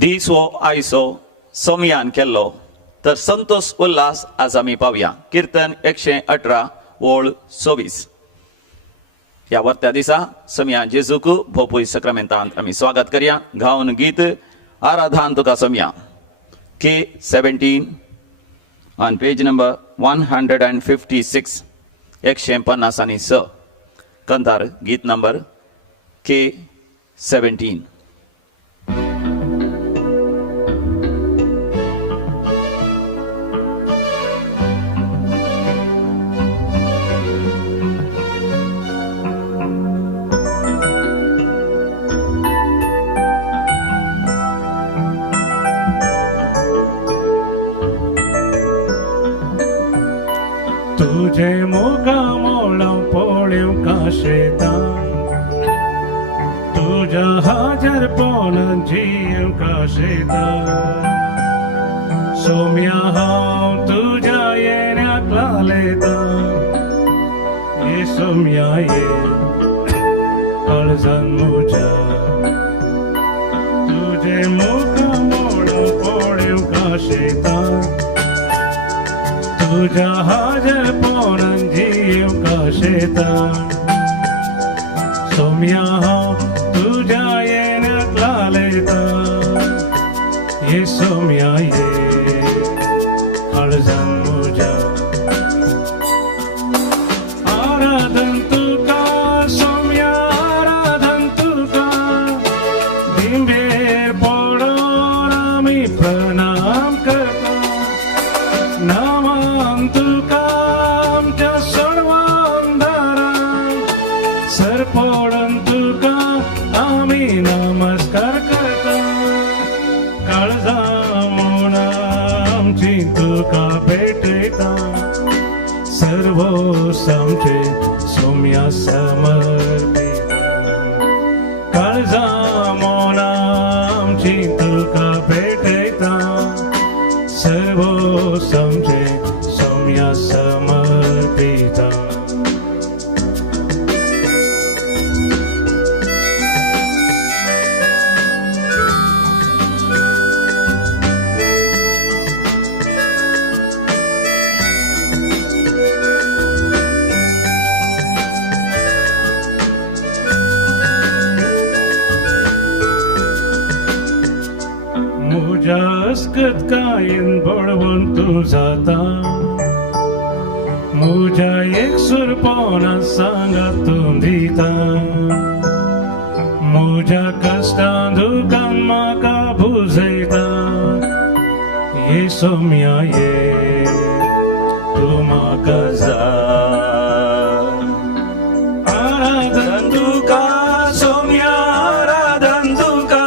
दीस हो आयसो समयान केल्लो तर संतोष उल्हास आज आमी पावया. कीर्तन 118 ओळ 26. ह्या वर्त्या दिसा समया जेजूक भोवपय सक्रामेंतांत आमी स्वागत करया. गावन गीत आराधान तुका समया K17 on page number 156 156 Kandhar गीत नंबर K17. तुझे मुखामोळं पोळ्यो काशेतां तुझ्या हाजर पोन जीव काशेतां सोम्या हांव तुझ्या येण्याक लालयतां ये सोम्या ये काळजान म्हज्या तुझे मुखामोळं पोळ्यो काशेतां तुझ्या हाजर पोन जीव काशेतां सोम्या हांव तुझ्या येण्याक लालयतां ये सोम्या ये काळजान म्हज्या आराधन तुका सोम्या आराधन तुका दिंबेर पडोन आमी प्रणाम करता नामान तुका आमच्या सर्वांक दारां सरपडून तुका आमी नमस्कार करता काळजा म्हूण आमची तुका भेटयता सर्वोस आमचे सोम्या समर्पिता काळजा म्हूण आमची तुका भेटयता सर्वोस आमचे सोम्या समर्पिता म्हज्या अस्कतकायेन बळवून तूं जाता म्हज्या एकसुरपणां सांगात तूं दिता म्हज्या कश्टां दुखान म्हाका बुजयता ये सोम्या ये तूं म्हाका जाय आराधन तुका सोम्या आराधन तुका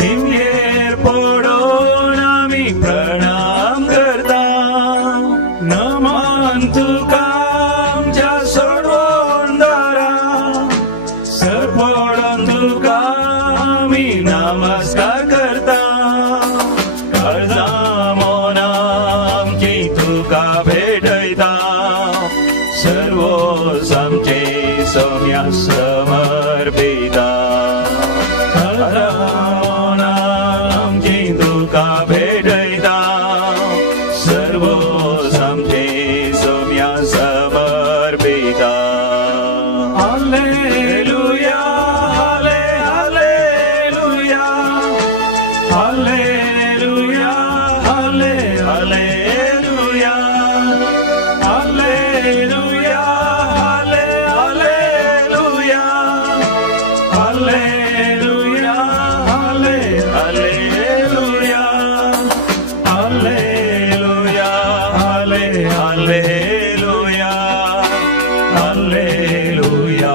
दिव्येर पडोन आमी प्रणाम करता नमन तुका आमच्या सोडवून दारां सरपडोन तुका आमी नमस्कार करता काळजा म्हूण आमची तुका भेटयता सर्वोस आमचे सोम्या समर्पिता काळजा म्हूण आमची तुका भेटयता सर्वोस आमचे सोम्या समर्पिता हालेलुया हाले हालेलुया हालेलुया हाले हालेलुया हालेलुया हाले हालेलुया हालेलुया हाले हालेलुया हालेलुया हाले हालेलुया हालेलुया हाले हालेलुया हालेलुया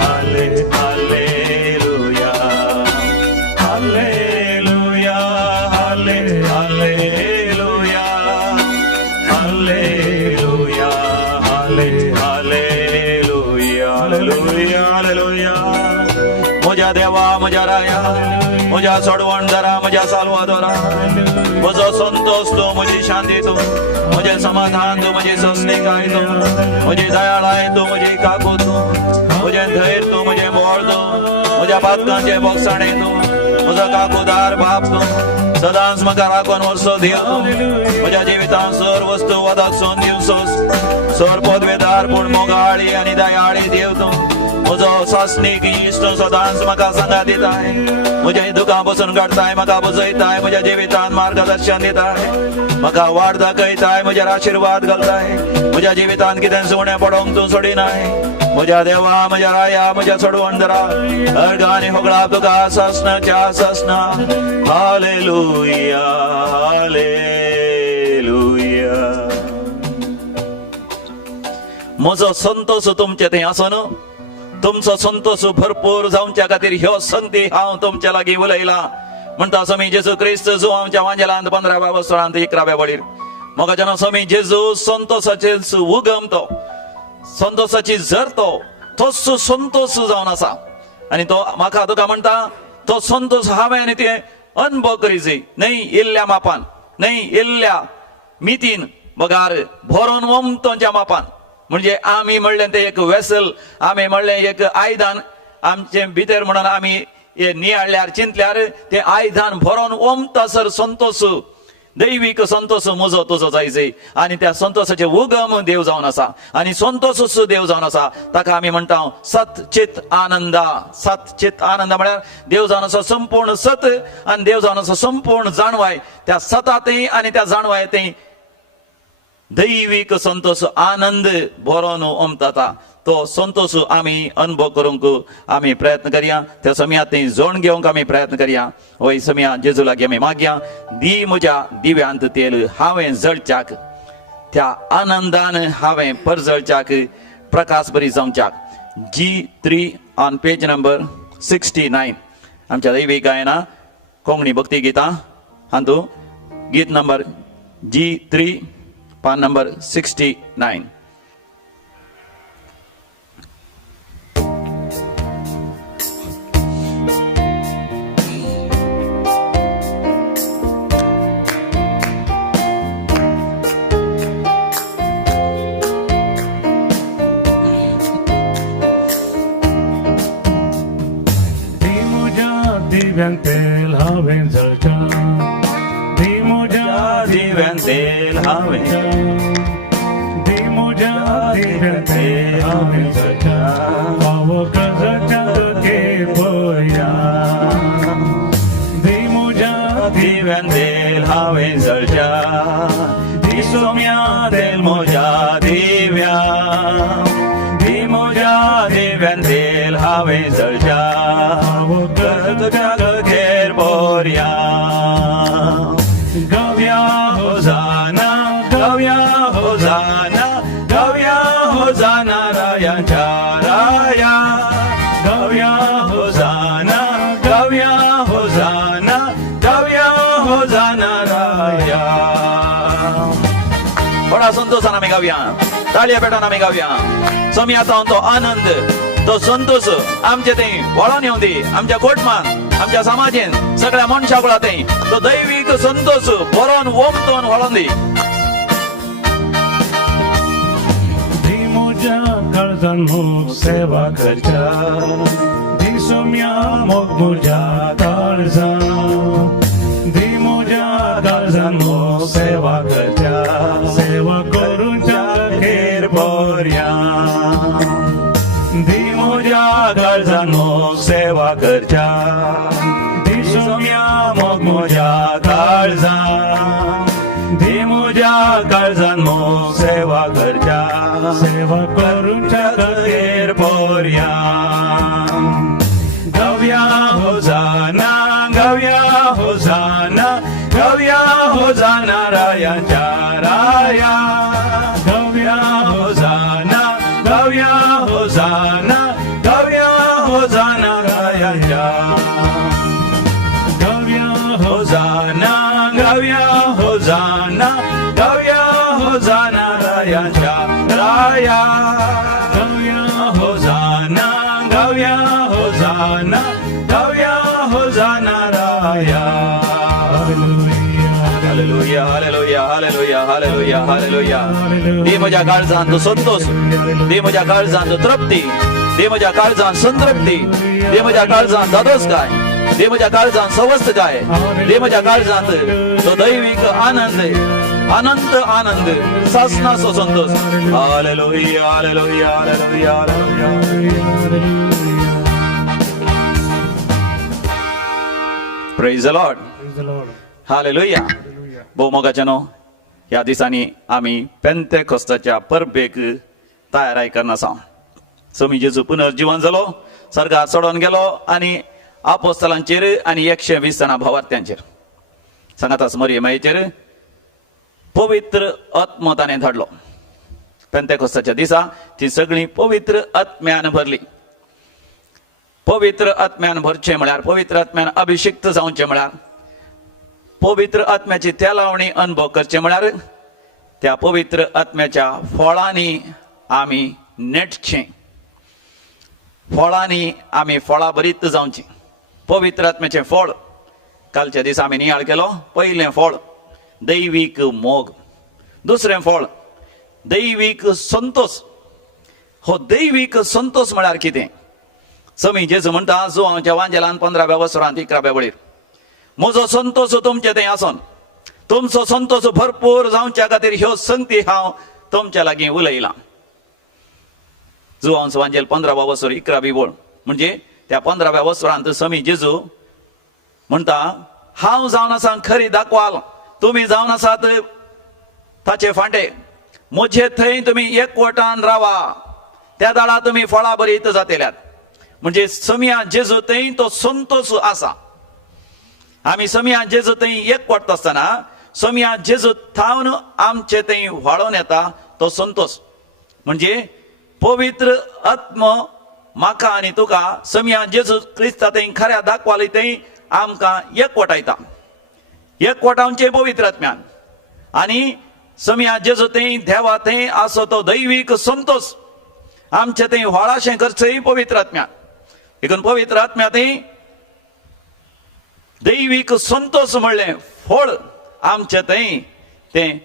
हाले हालेलुया हालेलुया हाले हालेलुया हालेलुया हालेलुया म्हज्या देवा म्हज्या राया म्हज्या सोडवणदारा म्हज्या साल्वादोरा म्हजो संतोष तूं म्हजी शांती तूं म्हजें समाधान तूं म्हजी सस्तेकाय तूं म्हजी दयाळाय तूं म्हजी काकूत तूं म्हजें धैर्य तूं म्हजें मोळ तूं म्हज्या पातकांचें बोगसाणें तूं म्हजो काकूदार बाप तूं सदांच म्हाका राखून वर्सो दियो म्हज्या जिवितांत सर वस्तू वदकसून दिवसोस सर पदवेदार पूण मोगाळी आनी दयाळी देव तूं म्हजो सासणीक इश्ट सदांच म्हाका सांगा दिताय म्हज्या दुखां बसून काडताय म्हाका बुजयताय म्हज्या जिवितांत मार्गदर्शन दिताय म्हाका वाट दाखयताय म्हजेर आशिर्वाद घालताय म्हज्या जिवितांत कितें सुणें पडोवंक तूं सोडिनाय म्हज्या देवा म्हज्या राया म्हज्या चडवंडरा अर्गांनी होगळा तुका ससनाच्या ससना हालेलुया हालेलुया म्हजो संतोष तुमचे थंय आसून तुमचो संतोष भरपूर जावच्या खातीर ह्यो संगती हांव तुमच्या लागीं उलयला म्हणटा स्वामी जेजू क्रिस्त जो आमच्या वांजेलांत 15व्या वस्त्रांत 11व्या बळीर म्हाका जेन्ना स्वामी जेजू संतोषाचे उगम तो संतोषाची झर तोच संतोष जावन आसा आनी तो म्हाका तुका म्हणटा तो संतोष हांवें ते अनुभव करीचे न्हय इल्ल्या मापान न्हय इल्ल्या मितीन बगार भरोन वमतोच्या मापान म्हणजे आमी म्हणलें ते एक वेसल आमी म्हणलें एक आयदान आमचे भितर म्हणून आमी नियाळ्यार चिंतल्यार ते आयदान भरोन ओमतासर संतोष दैवीक संतोष म्हजो तुजो जायचे आनी त्या संतोषाचे उगम देव जावन आसा आनी संतोष देव जावन आसा ताका आमी म्हणटा सतचित आनंद म्हळ्यार देव जावन आसा संपूर्ण सत आनी देव जावन आसा संपूर्ण जाणवाय त्या सतातय आनी त्या जाणवायतय दैवीक संतोष आनंद भरोन ओमता तो संतोष आमी अनुभव करूंक आमी प्रयत्न करया त्या समयात जोड घेवंक आमी प्रयत्न करया होय समया जेजू लागीं आमी मागया दी म्हज्या दिव्यांत तेल हांवें जळच्याक त्या आनंदान हांवें परजळच्याक प्रकाश बरी जावच्याक G3 ऑन पेज नंबर 69 आमच्या दैवीक गायना कोंकणी भक्ती गितां हातूं गीत नंबर G3 पान नंबर 69 दिव्यांतेल हांवें जळच्या दी म्हज्या दिव्यांतेल हांवें दी म्हज्या दिव्यांतेल हांवें जळच्या फावो गजाच्या के पया दी म्हज्या दिव्यांतेल हांवें जळच्या दी सोम्या तेल म्हज्या दिव्या दी म्हज्या दिव्यांतेल हांवें जळच्या फावो गजाच्या घेर पोरया गव्या होजाना गव्या होजाना गव्या होजाना रायांच्या राया गव्या होजाना गव्या होजाना गव्या होजाना राया बडा संतोषान आमी गावया ताळया पेटान आमी गावया स्वामी आतां तो आनंद तो संतोष आमचे थंय वळोन येवं दी आमच्या कुटुंबान आमच्या समाजेन सगळ्या मनशा कुळांतय तो दैवीक संतोष भरोन ओमतोन वळोन दी दी म्हज्या काळजान मोग सेवा करच्या दी सोम्या मोग म्हज्या काळजान दी म्हज्या काळजान मोग सेवा करच्या सेवा करूच्या खेर बऱ्या दी म्हज्या काळजान मोग सेवा करच्या दी सोम्या मोग म्हज्या काळजान दी म्हज्या काळजान मोग सेवा करच्या सेवा करूच्या खेर बऱ्या गव्या होजाना गव्या होजाना गव्या होजाना रायांच्या राया गव्या होजाना गव्या होजाना गव्या होजाना रायांच्या गव्या होजाना गव्या होजाना गव्या होजाना रायांच्या राया गव्या होजाना गव्या होजाना गव्या होजाना राया हालेलुया हालेलुया हालेलुया हालेलुया हालेलुया दे म्हज्या काळजांत तो संतोष दे म्हज्या काळजांत तो तृप्ती दे म्हज्या काळजांत संतृप्ती दे म्हज्या काळजांत दादोस काय दे म्हज्या काळजांत सवस्त काय दे म्हज्या काळजांत तो दैवीक आनंद अनंत आनंद सासनाचो संतोष हालेलुया हालेलुया हालेलुया हालेलुया प्रेज द लॉर्ड हालेलुया भोव मोगाच्यानो ह्या दिसांनी आमी पेंतेकोस्ताच्या परबेक तयाराय करना आसा समी जेजू पुनर्जीवन जालो सर्गार सोडून गेलो आनी आपोस्तलांचेर आनी 120 जाणां भावार्थ्यांचेर सांगात मरियमायेचेर पवित्र आत्मो ताणें धाडलो पेंतेकोस्ताच्या दिसा ती सगळीं पवित्र आत्म्यान भरली पवित्र आत्म्यान भरचें म्हळ्यार पवित्र आत्म्यान अभिषिक्त जावचें म्हळ्यार पवित्र आत्म्याची त्या लावणी अनुभव करचे म्हळ्यार त्या पवित्र आत्म्याच्या फळांनी आमी नेटचें फळांनी आमी फळां बरीत जावचीं पवित्र आत्म्याचें फळ कालच्या दिसा आमी नियाळ केलो पयलें फळ दैवीक मोग दुसरें फळ दैवीक संतोष हो दैवीक संतोष म्हळ्यार कितें समी जेजू म्हणटा जो हांवच्या वांजेलान 15व्या वर्सांत 11व्या वळेर म्हजो संतोष तुमचे थंय आसोन तुमचो संतोष भरपूर जावच्या खातीर ह्यो संगती हांव तुमच्या लागीं उलयलां जो हांव वांजेल 15वा वर्सर 11वी वळ म्हणजे त्या 15व्या वर्सांत समी जेजू म्हणटा हांव जावन आसा खरी दाखवाल तुमी जावन आसात ताचे फांटे म्हजे थंय तुमी एकवटान रावा त्या दाळा तुमी फळां बरीत जातल्यात म्हणजे समिया जेजू थंय तो संतोष आसा आमी समिया जेजू थंय एकवट आसतना समिया जेजू थावन आमचे थंय वाळोन येता तो संतोष म्हणजे पवित्र आत्म म्हाका आनी तुका समिया जेजू क्रिस्ता थंय खऱ्या दाखवाली थंय आमकां एकवटायता एकवटावचें पवित्र आत्म्यान आनी समिया जेजू थंय देवा थंय आसो तो दैवीक संतोष आमचे थंय व्हाळाशें करचें पवित्र आत्म्यान देखून पवित्र आत्म्या थंय दैवीक संतोष म्हणलें फळ आमचे थंय तें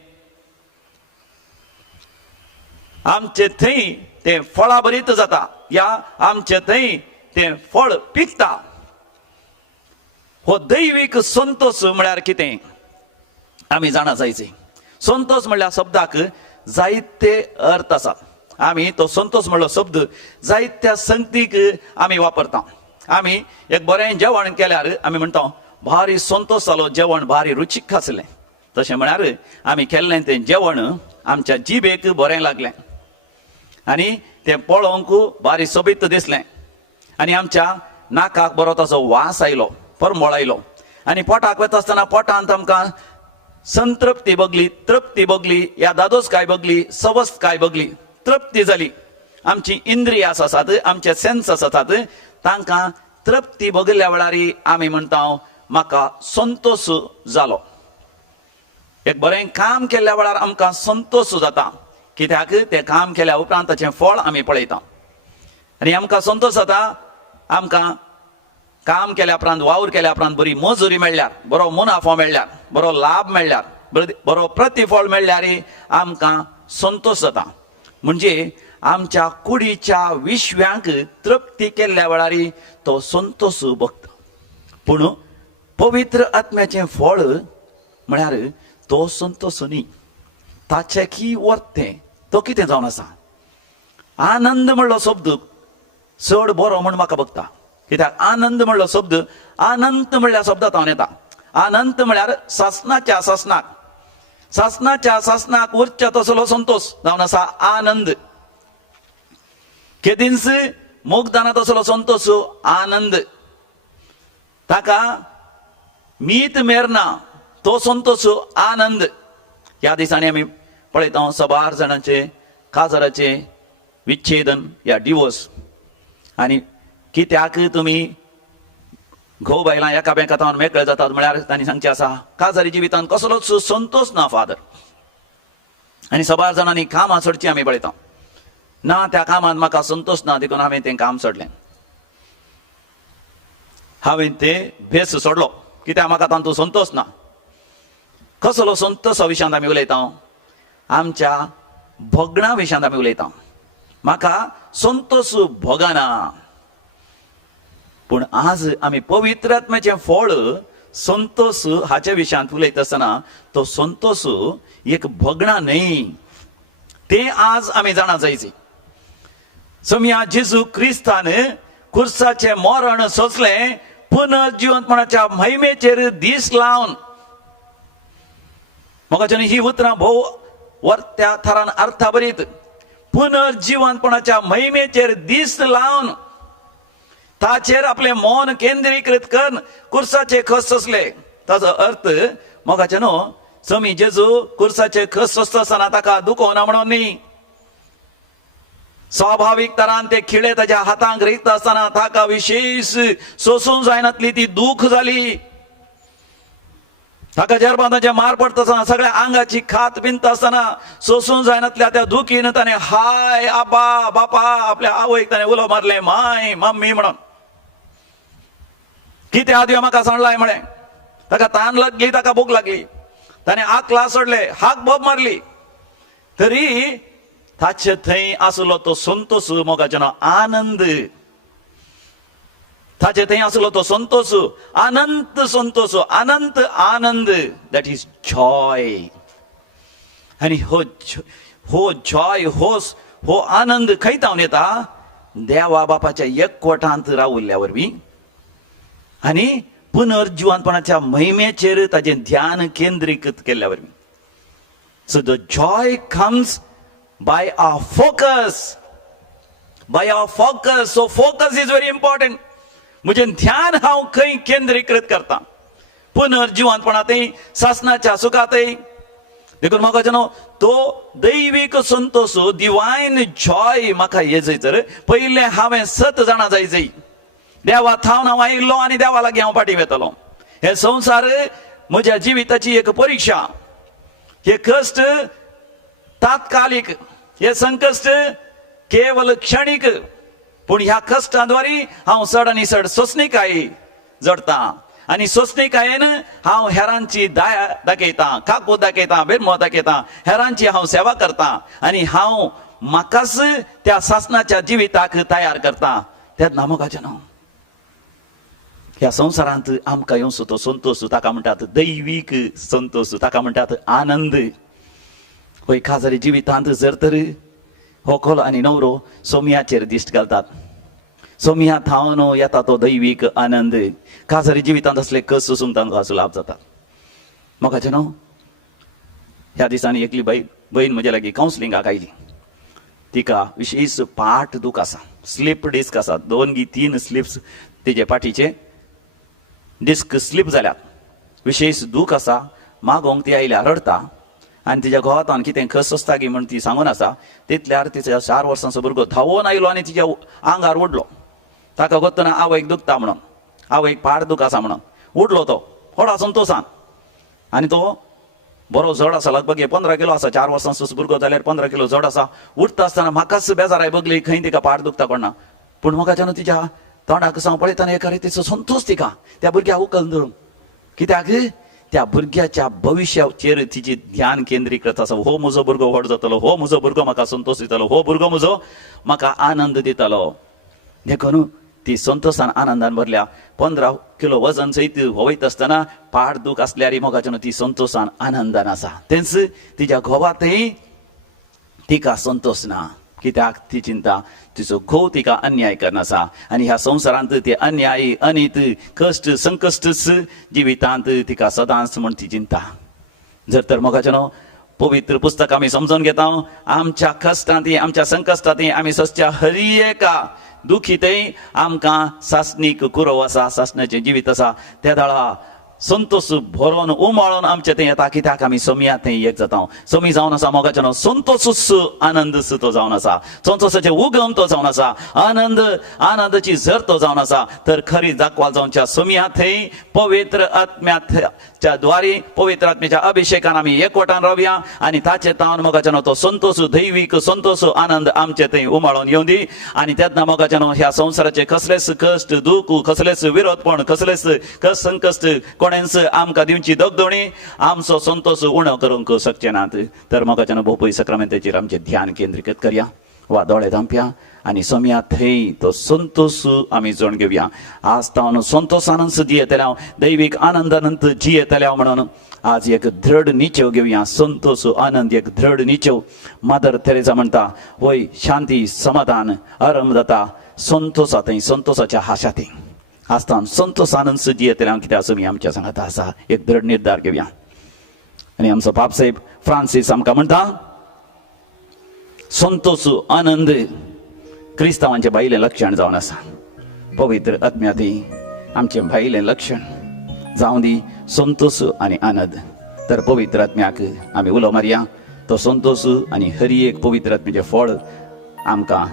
आमचे थंय तें फळां बरीत जाता या आमचे थंय तें फळ पिकता हो दैवीक संतोष म्हळ्यार कितें आमी जाणा जायचें संतोष म्हणल्यार शब्दाक जायते अर्थ आसात आमी तो संतोष म्हणलो शब्द जायत्या संगतीक आमी वापरता आमी एक बरें जेवण केल्यार आमी म्हणटा भारी संतोष जालो जेवण भारी रुचीक आसलें तशें म्हळ्यार आमी केल्लें तें जेवण आमच्या जिबेक बरें लागलें आनी तें पळोवंक भारी सोबीत दिसलें आनी आमच्या नाकाक बरो ताचो वास आयलो परमळ आयलो आनी पोटाक वता आसतना पोटांत आमकां संतृप्ती भोगली तृप्ती भोगली या दादोसकाय भोगली सवस्तकाय भोगली तृप्ती जाली आमची इंद्रियास आसात आमचे सेन्सस आसात तांकां तृप्ती भोगल्या वेळार आमी म्हणटा म्हाका संतोष जालो एक बरें काम केल्ल्या वेळार आमकां संतोष जाता कित्याक तें काम केल्या उपरांत ताचें फळ आमी पळयता आनी आमकां संतोष जाता आमकां काम केल्या उपरांत वावर केल्या उपरांत बरी मजुरी मेळ्ळ्यार बरो मुनाफो मेळ्ळ्यार बरो लाभ मेळ्ळ्यार बरो प्रतिफळ मेळ्ळ्यार आमकां संतोष जाता म्हणजे आमच्या कुडीच्या विश्व्यांक तृप्ती केल्ल्या वेळार तो संतोष भोगता पूण पवित्र आत्म्याचें फळ म्हळ्यार तो संतोष न्ही ताचे की वर्तें तो कितें जावन आसा आनंद म्हणलो शब्द चड बरो म्हूण म्हाका भोगता कित्याक आनंद म्हणलो शब्द अनंत म्हणल्या शब्दांत येता अनंत म्हळ्यार सासनाच्या सासनाक उरच्या तसलो संतोष जावन आसा आनंद केदींच मोगदाना तसलो संतोष आनंद ताका मीत मेरना तो संतोष आनंद ह्या दिसांनी आमी पळयता सबार जाणांचे काजराचे विच्छेदन या डिवोर्स आनी कित्याक तुमी घोव बायलां एका बेंकातावन मेकळे जातात म्हळ्यार तांणी सांगचें आसा काजारी जिवितांत कसलोच संतोष ना फादर आनी सबार जाणांनी कामां सोडची आमी पळयता ना त्या कामांत म्हाका संतोष ना देखून हांवें तें काम सोडलें हांवें तें भेस सोडलो कित्याक म्हाका तातूंत संतोष ना कसलो संतोशा विशयांत आमी उलयता आमच्या भोगणा विशयांत आमी उलयता म्हाका संतोष भोगना पूण आज आमी पवित्र आत्म्याचें फळ संतोष हाच्या विशयांत उलयता आसतना तो संतोष एक भोगणा न्हय, ते आज आमी जाणा जायची. समया जेजू क्रिस्तान खुर्साचे मरण सोंसलें पुनर्जिवंतपणाच्या महिमेचेर दीस लावन. म्हाका ही उतरां भोव वर्त्या थरान अर्था बरीत. पुनर्जिवंतपणाच्या महिमेचेर दीस लावन ताचेर आपले मन केंद्रीकृत करून खुर्साचे खस सोंसले. ताचो अर्थ मोगाचे न्हू, समी जेजू खुर्साचे खस सोंसता आसतना ताका दुखोवना म्हणून न्ही. स्वाभाविक तरान ते खिळे ताच्या हातांक रेखता आसतना ताका विशेष सोसूंक जायनातली ती दूख जाली. ताका जरबादाचे मार पडता आसतना सगळ्या आंगाची खात पिंता आसतना सोसूंक जायनातल्या त्या दुखीन ताणें हाय आबा बापा आपल्या आवयक ताणें उलो मारले माय मम्मी म्हणून. कितें आदयो म्हाका सांडलाय म्हणे. ताका तान लागली, ताका भूक लागली, ताणें आकला सोडले, हाक बोब मारली, तरी ताचे थंय आसलो तो संतोष मोगाचे नांव आनंद. ताचे थंय आसलो तो संतोष, अनंत संतोष, अनंत आनंद, दॅट इज जॉय. आनी हो जॉय हो आनंद खंय तावन येता? देवा बापाच्या एकवटांत रावुल्ल्या वरवीं आनी पुनर्जिवंतपणाच्या महिमेचेर ताचें ध्यान केंद्रीकृत केल्ल्या वरवीं. So the Joy comes by our focus. So focus is very important. म्हणजे ध्यान हांव खंय केंद्रीकृत करता? पुनर्जिवंतपणांतय, सासणाच्या सुखांतय. देखून म्हाका जाणो तो दैवीक संतोष, डिवायन जॉय म्हाका येयसर पयलें हांवें सत जाणा जाय. देवा थावन हांव आयिल्लो आनी देवा लागीं हांव फाटीं वयतलो. हे संवसार म्हज्या जिविताची एक परीक्षा. हे कश्ट तात्कालिक, हे संकश्ट केवल क्षणिक, पूण ह्या कश्टांद्वारे हांव चड आनी चड सोंसणीकाय जडटा. आनी सोंसणीकायेन हांव हेरांची दया दाखयता, काकूत दाखयता, बेनमो दाखयता, हेरांची हांव सेवा करता आनी हांव म्हाकाच त्या सासणाच्या जिविताक तयार करता. तेन्ना मोगाचें न्हू, ह्या संवसारांत आमकां येवचो तो संतोष ताका म्हणटात दैवीक संतोष, ताका म्हणटात आनंद. पळय काजारी जिवितांत जर तर व्हंकल आनी न्हवरो सोमयाचेर दिश्ट घालतात, सोमया थावन येता तो दैवीक आनंद. काजारी जिवितांत असले कस सोसूंक तांकां हाचो लाभ जाता. मोगाचें न्हू, ह्या दिसांनी एकली भयण म्हजे लागीं कावन्सिलिंगाक आयली. तिका विशेश पाठ दूख आसा, स्लीप डिस्क आसा, 2 की 3 स्लिप्स तिचे पाठीचे डिस्क स्लीप जाल्यात, विशेष दूख आसा. मागोंक ती आयल्या रडता आनी तिच्या घोवातान कितें खस सोंसता गी म्हण ती सांगून आसा. तितल्यार तिच्या 4 वर्सांचो भुरगो धांवून आयलो आनी तिच्या आंगार उडलो. ताका गोत्तना आवयक दुखता म्हणून, आवयक पाड दूख आसा म्हणून उडलो तो व्हडा संतोशान. आनी तो बरो जड आसा, लगभग 15 किलो आसा. 4 वर्सांचो भुरगो जाल्यार 15 किलो जड आसा. उठता आसतना म्हाकाच बेजाराय बगली, खंय तिका पाड दुखता कोणा. पूण म्हाका तिच्या तोंडाक सावन पळयतना एका रितीचो संतोष तिका त्या भुरग्याक उखलून धरून. कित्याक? त्या भुरग्याच्या भविश्याचेर तिची ध्यान केंद्रीकृत आसा. हो म्हजो भुरगो व्हड जातलो, हो म्हजो भुरगो म्हाका संतोष दितलो, हो भुरगो म्हजो म्हाका आनंद दितलो. देखून ती संतोशान आनंदान भरल्या. 15 किलो वजन सयत वयता आसतना पाड दूख आसल्यार मोगाचें ती संतोशान आनंदान आसा. तेंच तिच्या घोवातय तिका संतोष ना. कित्याक ती चिंता तिचो घोव तिका अन्याय करनासा. आनी ह्या संवसारांत ते अन्याय, अनित, कश्ट, संकश्टच जिवितांत तिका सदांच म्हण ती चिंता. जर तर मोगाचें न्हू पवित्र पुस्तक आमी समजून घेता, आमच्या कश्टांतय, आमच्या संकश्टांतय आमी ससच्या हरी एका दुखीतय आमकां सासणीक कुरो आसा, सासणाचें जिवीत आसा. त्या दाळा संतोष भरोन उमाळून आमचे थंय येता. कित्याक आमी सोमया थंय एक जाता. सोमी जावन आसा मोगाचें न्हू, संतोषूच आनंद तो जावन आसा, संतोषाचे उगम तो जावन आसा, आनंदाची झर तो जावन आसा. तर खरी दाखवाल जावच्या सोमया थंय पवित्र आत्म्याच्या द्वारे, पवित्र आत्म्याच्या अभिषेकान आमी एकवटान रावया आनी ताचे तावन मोगाचें न्हू तो संतोष, दैवीक संतोष, आनंद आमचे थंय उमाळून येवं दी. आनी तेन्ना मोगाचें न्हू ह्या संवसाराचे कसलेच कश्ट, दूख, कसलेच विरोधपण, कसलेच संकश्ट कोणेंच आमकां दिवची दगदोणी आमचो संतोष उणो करूंक शकचे नात. तर मोगाचें भोव पळय सक्रामेंताचेर आमचें ध्यान केंद्रीकृत करया वा दोळे धांपया आनी सोम्या थंय तो संतोष आमी जोड घेवया. आज तावन संतोषानंद जियेतल्या दैवीक आनंदानंत जियेतल्या म्हणून आज एक दृढ निचेव घेवया. संतोष आनंद एक दृढ निचेव. मदर तेरेसा म्हणटा वय शांती समाधान आरामदाता संतोषांतय संतोषाच्या हाशांतय आसता संतोष आनंद जियेतल्या कित्याक आमी आमच्या सांगात आसा एक दृढ निर्धार घेवया. आनी आमचो बाप साहेब फ्रांसीस आमकां म्हणटा संतोष आनंद क्रिस्तावांचे भायलें लक्षण जावन आसा. पवित्र आत्म्याती आमचे भायलें लक्षण जावं दी संतोष आनी आनंद. तर पवित्र आत्म्याक आमी उलो मारया. तो संतोष आनी हरी एक पवित्र आत्म्याचें फळ आमकां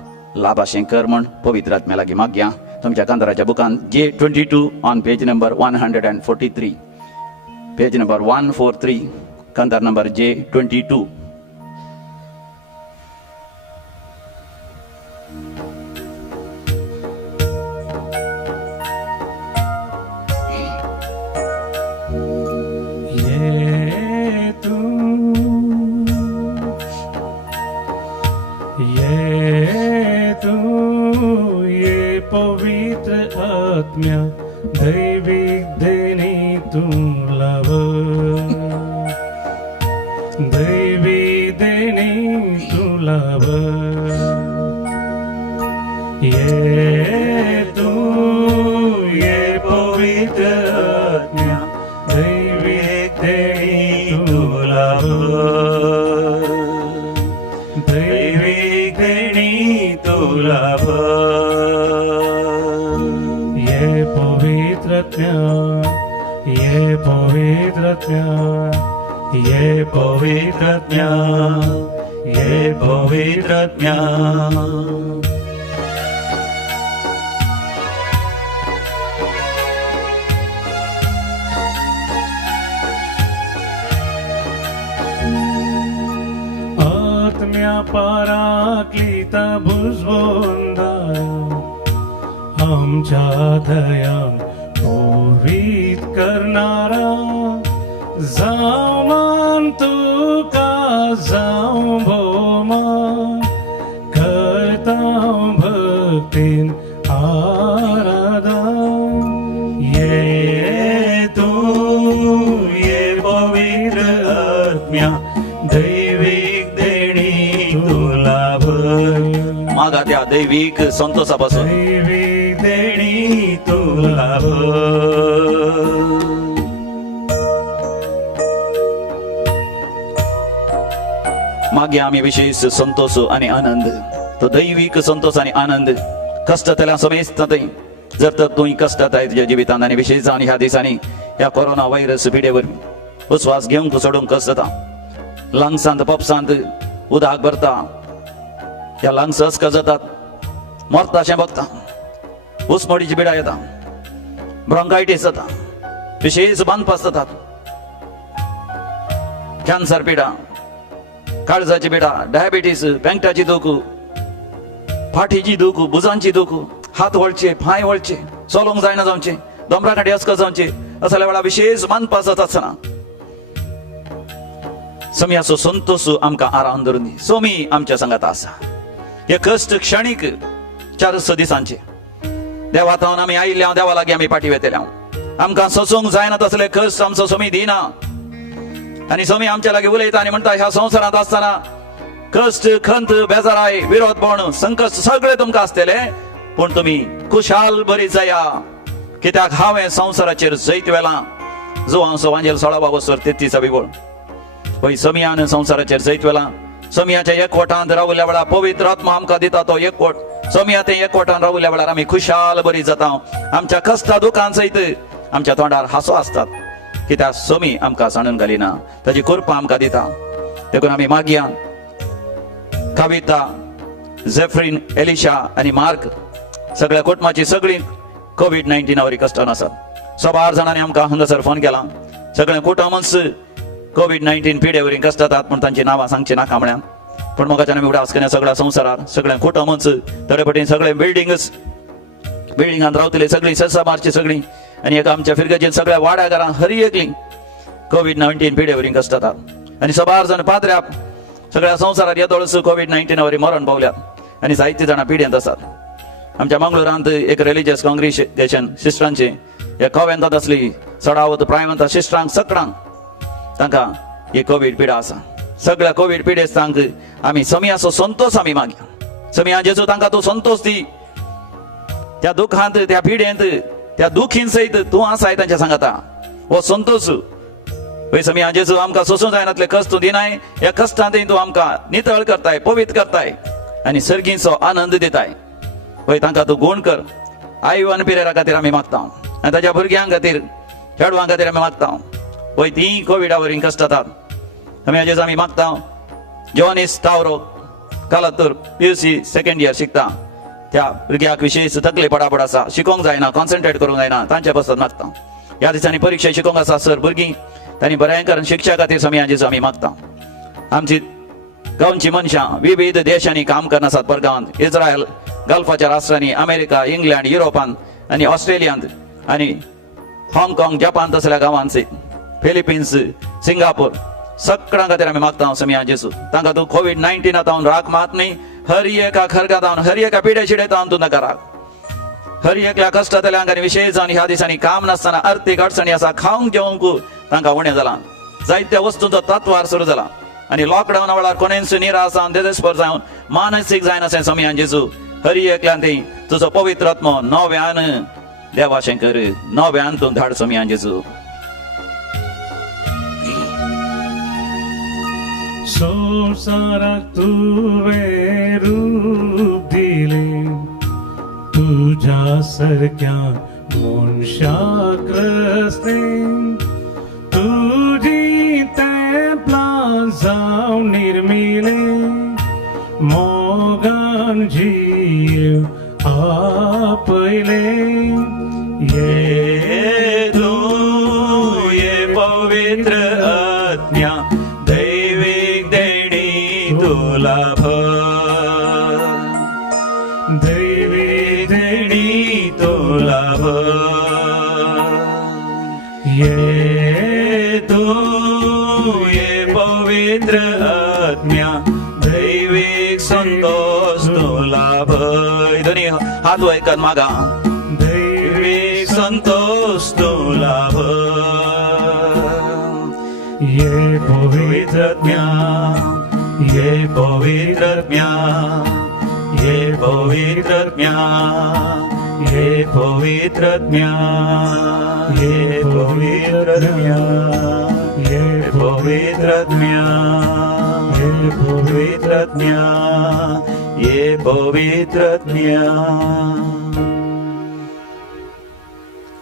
लाभाशें कर म्हण पवित्र आत्म्या लागीं मागया. तुमच्या कांताराच्या बुकान J22 on page number 143 page number 143 कांतार नंबर J22. ये पवित्र आत्म्या दैविक देणी तुला दैवी देणी तुला ये पवित्र आत्म्या दैविक देणी तुला दैविक देणी तुला ये पवित्रत्म्या ये पवित्रत्म्या ये पवित्रत्म्या ये पवित्रत्म्या आत्म्या पराक्लिता भुजवंदाया आमच्या दया पूरित करणारा जाऊन तुका जाऊं भोमा करता भक्तीन आराधना. ये पवित्र आत्म्या दैविक देणी तुला मागा त्या दैविक संतोषापासून दैविक देणी तुला मागे आम्ही विशेष संतोष आणि आनंद. तो दैविक संतोष आणि आनंद कष्ट त्याला समेस्त जर तर तुम्ही कष्टात आहे तुझ्या जिवितांत आणि विशेष आणि ह्या दिसांनी या कोरोना व्हायरस पिडेवर उस्वास घेऊन सोडूंक कष्ट जाता. लंग्सांत पपसांत उदक भरता ह्या लंग्स अस्क जातात मरता अशें बघता. उस्मोडीची पिडा येता ब्रोंकायटीस जाता विशेष बांदपास जातात. कॅन्सर पिडा काळजाची पिडा डायबिटीस पेंगटाची दुख फाटीची दुख भुजांची दुख हात वळचे पाय वळचे चलोंक जायना जावचे दोंबराकाठी अस्क जावचे असल्या वेळा विशेष बांदपास जाता आसतना सोम्याचो संतोष आमकां आराम धरून दी. सोमी आमच्या संगात आसा. हे कश्ट क्षणीक 400 दिसांचे देवातावन आमी आयिल्ल्या देवा लागीं आमी पाटी वेतेल्या आमकां सोसूंक जायना तसले कश्ट आमचो सोमी दिना. आणि सोमी आमच्या लागीं उलयता आनी म्हणटा ह्या संवसारांत आसतना कश्ट खंत बेजाराय विरोधपण संकट सगळे तुमकां आसतले पूण तुमी खुशाल बरी जाया कित्याक हांवें संवसाराचेर जैत वेलां. जो हांव सवांजेल 16 वर्सार 33 बोळ पळय सोमयान संवसाराचेर जैत वेलां. सोमयाच्या एकवटांत रावल्या वेळार पवित्र आत्मा आमकां दिता तो एकवट. सोमया ते एकवटांत रावल्या वेळार आमी खुशाल बरी जाता. आमच्या कश्टा दुखां सयत आमच्या तोंडार हांसो आसतात कित्याक सोमी आमकां सांडून घालिना ताची कृपा आमकां दिता. देखून आमी मागया कविता झेफ्रीन एलिशा आनी मार्क सगळ्या कुटुंबाची सगळीं कोविड-19 वरी कश्टान आसात. 12 जाणांनी आमकां हांगासर फोन केला. सगळे कुटुंबच कोविड-19 पिडे वरी कश्टातात पूण तांची नांवां सांगची नाका म्हळ्यार पूण मोगाच्यान आमी उडास केल्या सगळ्या संवसारार सगळे कुटुंबच थोडे पटेन सगळे बिल्डिंगांत रावतले सगळीं ससामारची सगळीं आनी एका आमच्या फिरगेचेर सगळ्या वाड्या घरां हरी एकलीं कोविड-19 पिडे वरी कश्टातात. आनी 12 जाण पाद्र्या सगळ्या संवसारात येदोळस कोविड-19 वरी मरण पावल्यात. आनी जायते जाणां पिड्यांत आसात. आमच्या मंगळुरांत एक रिलिजियस कॉंग्रिगेशन सिस्टरांची हे कॉवेंतांत असली चडावत प्रायमंत सिस्टरांक सगळ्यांक तांकां ही कोवीड पिडा आसा. सगळ्या कोवीड पिडेस्तांक आमी समियाचो संतोष आमी मागया. समिया जेजू तांकां तूं संतोष दी. त्या दुखांत त्या पिडेंत त्या दुखीन सयत तूं आसाय तांच्या सांगाता हो संतोष. पळय समिया जेजू आमकां सोसूं जायनातले कश्ट तूं दिनाय. ह्या कश्टांत तूं आमकां नितळ करताय, पवित्र करताय आनी सर्गीचो आनंद दिताय. पळय तांकां तूं गुण कर. आयवन पिरेरा खातीर आमी मागता आनी ताच्या भुरग्यां खातीर चेडवां खातीर आमी मागता. पळय तीं कोविडा वरीं कश्ट जातात. आमी हेजेच आमी मागता. जॉनिस टावरो कालातूर PUC सेकंड इयर शिकता त्या भुरग्याक विशेष तकले पडापड आसा, शिकोंक जायना, कॉन्सन्ट्रेट करूंक जायना, तांच्या पासून मागता. ह्या दिसांनी परीक्षा शिकोंक आसा सर भुरगीं तांणी बरें करून शिक्षा खातीर समियाचेच आमी मागता. आमची गांवची मनशां विविध देशांनी काम करना आसात. परगांवांत इस्रायल, गल्फाच्या राष्ट्रांनी, अमेरिका, इंग्लंड, युरोपांत आनी ऑस्ट्रेलियांत आनी हाँगकाँग, जपान तसल्या गांवांत, फिलिपिन्स, सिंगापूर सगळ्यां खातीर आमी मागता समिया जेजू. तांकां तूं कोविड-19 तावन राख मात न्ही. हर एका खरगा तावन, हर एका पिडे शिडे तावन तूं नाका राख. हर एकल्या कश्टांतल्यांक आनी विशेश जावन ह्या दिसांनी काम नासतना आर्थीक अडचणी आसा, खावंक जेवंक तांकां उणें जालां. जायत्या वस्तूंचो तत्वार सुरू जाला आनी लॉकडावना वेळार कोणेंच निराश जावन देदेस्पर जावन मानसीक जायना अशें समिया जेजू. हर एकल्यान ती तुजो पवित्र आत्मो नव्यान देवाशें कर, नव्यान तूं धाड समिया जेजू. संसाराक तुवें रूप दिले, तुझ्या सारक्या मनशाक रस्ते, तुझी तेंपलां जावन निर्मिले, मोगान जीव आपयले. ये तूं ये पवित्र आज्ञा दैविक देणी तुला भर, दैविक देणी तुला भर. ये तूं ये पवित्र आज्ञा दैविक संतोष तुला भर. दोन्ही हात वयकत मागा. दैविक संतोष तुला भर. ये पवित्र आज्ञा, ये पवित्र आज्ञा, ये पवित्र आज्ञा, ये पवित्र आज्ञा, ये पवित्र आज्ञा, ये पवित्र आज्ञा, ये पवित्र आज्ञा, ये पवित्र आज्ञा.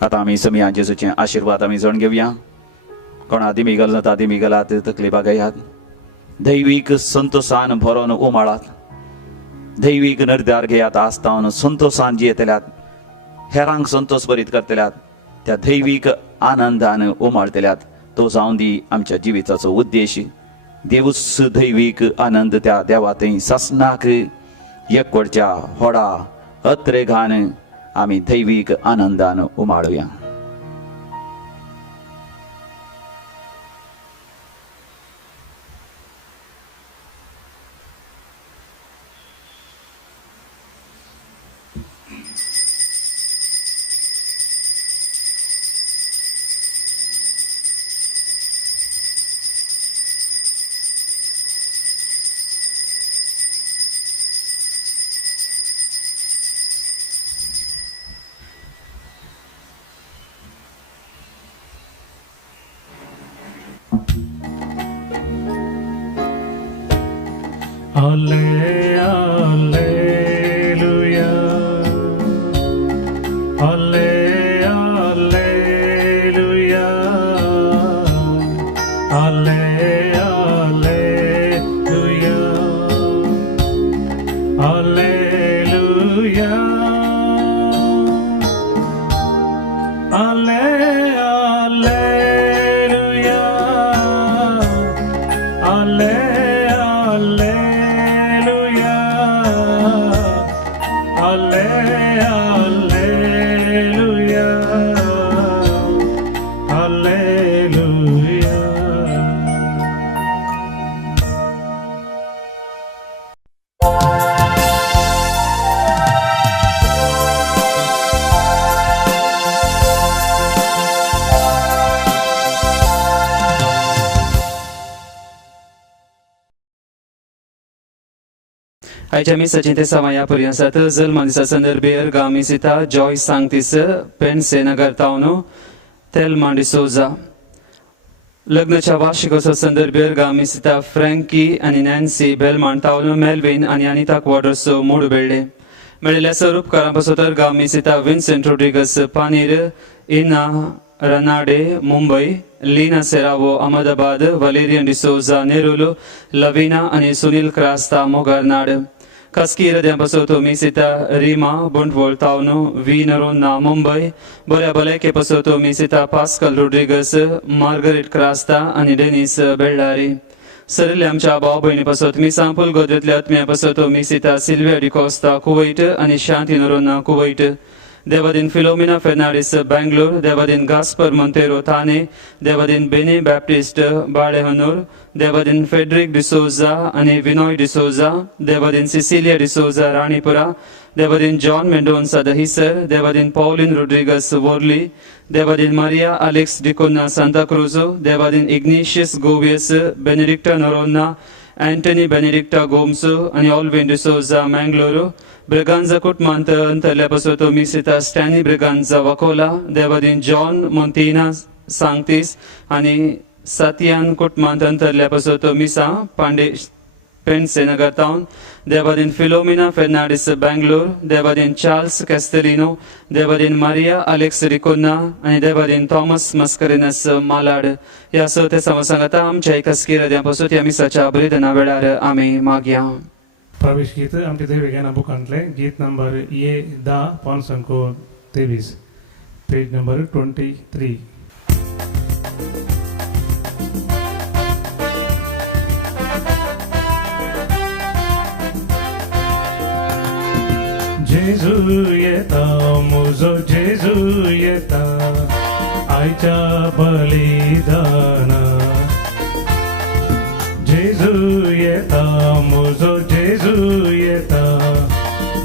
आता आमी समिया जेजूचे आशीर्वाद आमी जाणून घेवया. कोणा दिमिगल जाता दिमिगलात तकलीफा गायात. दैवीक संतोषान भरोन उमाळात. दैवीक निर्धार घेयात आस्तावन संतोषान जियेतल्यात. हेरांक संतोष भरीत करतल्यात. त्या दैवीक आनंदान उमाळतल्यात. तो जावन दी आमच्या जिविताचो उद्देश. देवूच दैवीक आनंद त्या देवा थंय सासनाक एकवटच्या व्हडा अत्रेगान आमी दैवीक आनंदान उमाळुया. Alle, alleluia. Alle, alleluia. Alle, alleluia. Alleluia. Alle, alleluia. Alle, alleluia. Alle, alleluia. Alleluia. आयच्या मिसाची ते सामाया पर्यंत आसात जल्मा दिसा संदर्भेर गामी सिता जॉय सांगतीस पेन्से नगर तावनो तेलमा डिसोजा लग्नाच्या वार्षिकोत्सव संदर्भेर गामी सिता फ्रँकी आणि नॅन्सी बेलमांट तावनो मेल्विन आणि अनिता क्वार्टर्सो मूड बेळ्ळे मेळिल्ल्या स्वरूपकारांपासून तर गामी सिता विन्सेंट रोड्रिगस पानीर इना रनाडे मुंबई लीना सेरावो अहमदाबाद वलेरियन डिसोजा नेरुलो लविना आणि सुनील क्रास्ता मोगारनाड खासगी हृदयापासून तो मिसिता रिमा बुंटवोल तावनो व्ही नरोना मुंबई बऱ्या भलायकेपासून तो मिसिता पास्कल रोड्रिगस मार्गरेट क्रास्ता आणि डेनिस बेल्लारी सरिल्ले आमच्या भाव भयणीपासून मी सांपुल गोद्रेतल्या आत्म्यापासून तो मिसिता सिल्विया डिकोस्ता कुवैट आणि शांती नरोना कुवैट देवादीन फिलोमिना फेर्नांडिस बेंगलोर देवादीन गास्पर मोंतेरो थाने देवादीन बेने बॅप्टिस्ट बाळेहनूर देवादीन फेडरिक डिसोजा आणि विनोय डिसोजा देवादीन सिसिलिया डिसोजा राणीपुरा देवादीन जॉन मेंडोन्सा दहिसर देवादीन पॉलिन रोड्रिगस वोर्ली देवादीन मारिया अलेक्स डिकोना सांता क्रुजो देवादीन इग्निशियस गोवियस बेनेडिक्टा नोरोना अँटनी बेनेडिक्टा गोम्सो आणि ऑल्विन डिसोजा मँगलोरो ब्रिगांजा कुटमांत अंतरल्यापासून तो मिसिता स्टॅनी ब्रिगांजा वाकोला देवादीन जॉन मोंतिना सांगतीस आणि सातियान कुटमांत अंतरल्यापासून तो मिसा पांडे पेन्से नगर टाउन देवादीन फिलोमिना फेर्नांडिस बेंगलोर देवादीन चार्ल्स कॅस्टेलिनो देवादीन मारिया अलेक्स रिकोना आणि देवादीन थॉमस मस्करिनस मालाड या सते सांगता आमच्या खासगी हृदयापासून या मिसाच्या बलिदाना वेळार आम्ही मागया प्रवेश गीत आमचे ते वेगळ्या बुकांतले गीत नंबर ये 10 पान संको 23 पेज नंबर 23 जेजू येता मुजो जेजू येता आयच्या बलिदाना जेजू येता मुजो जेजू येता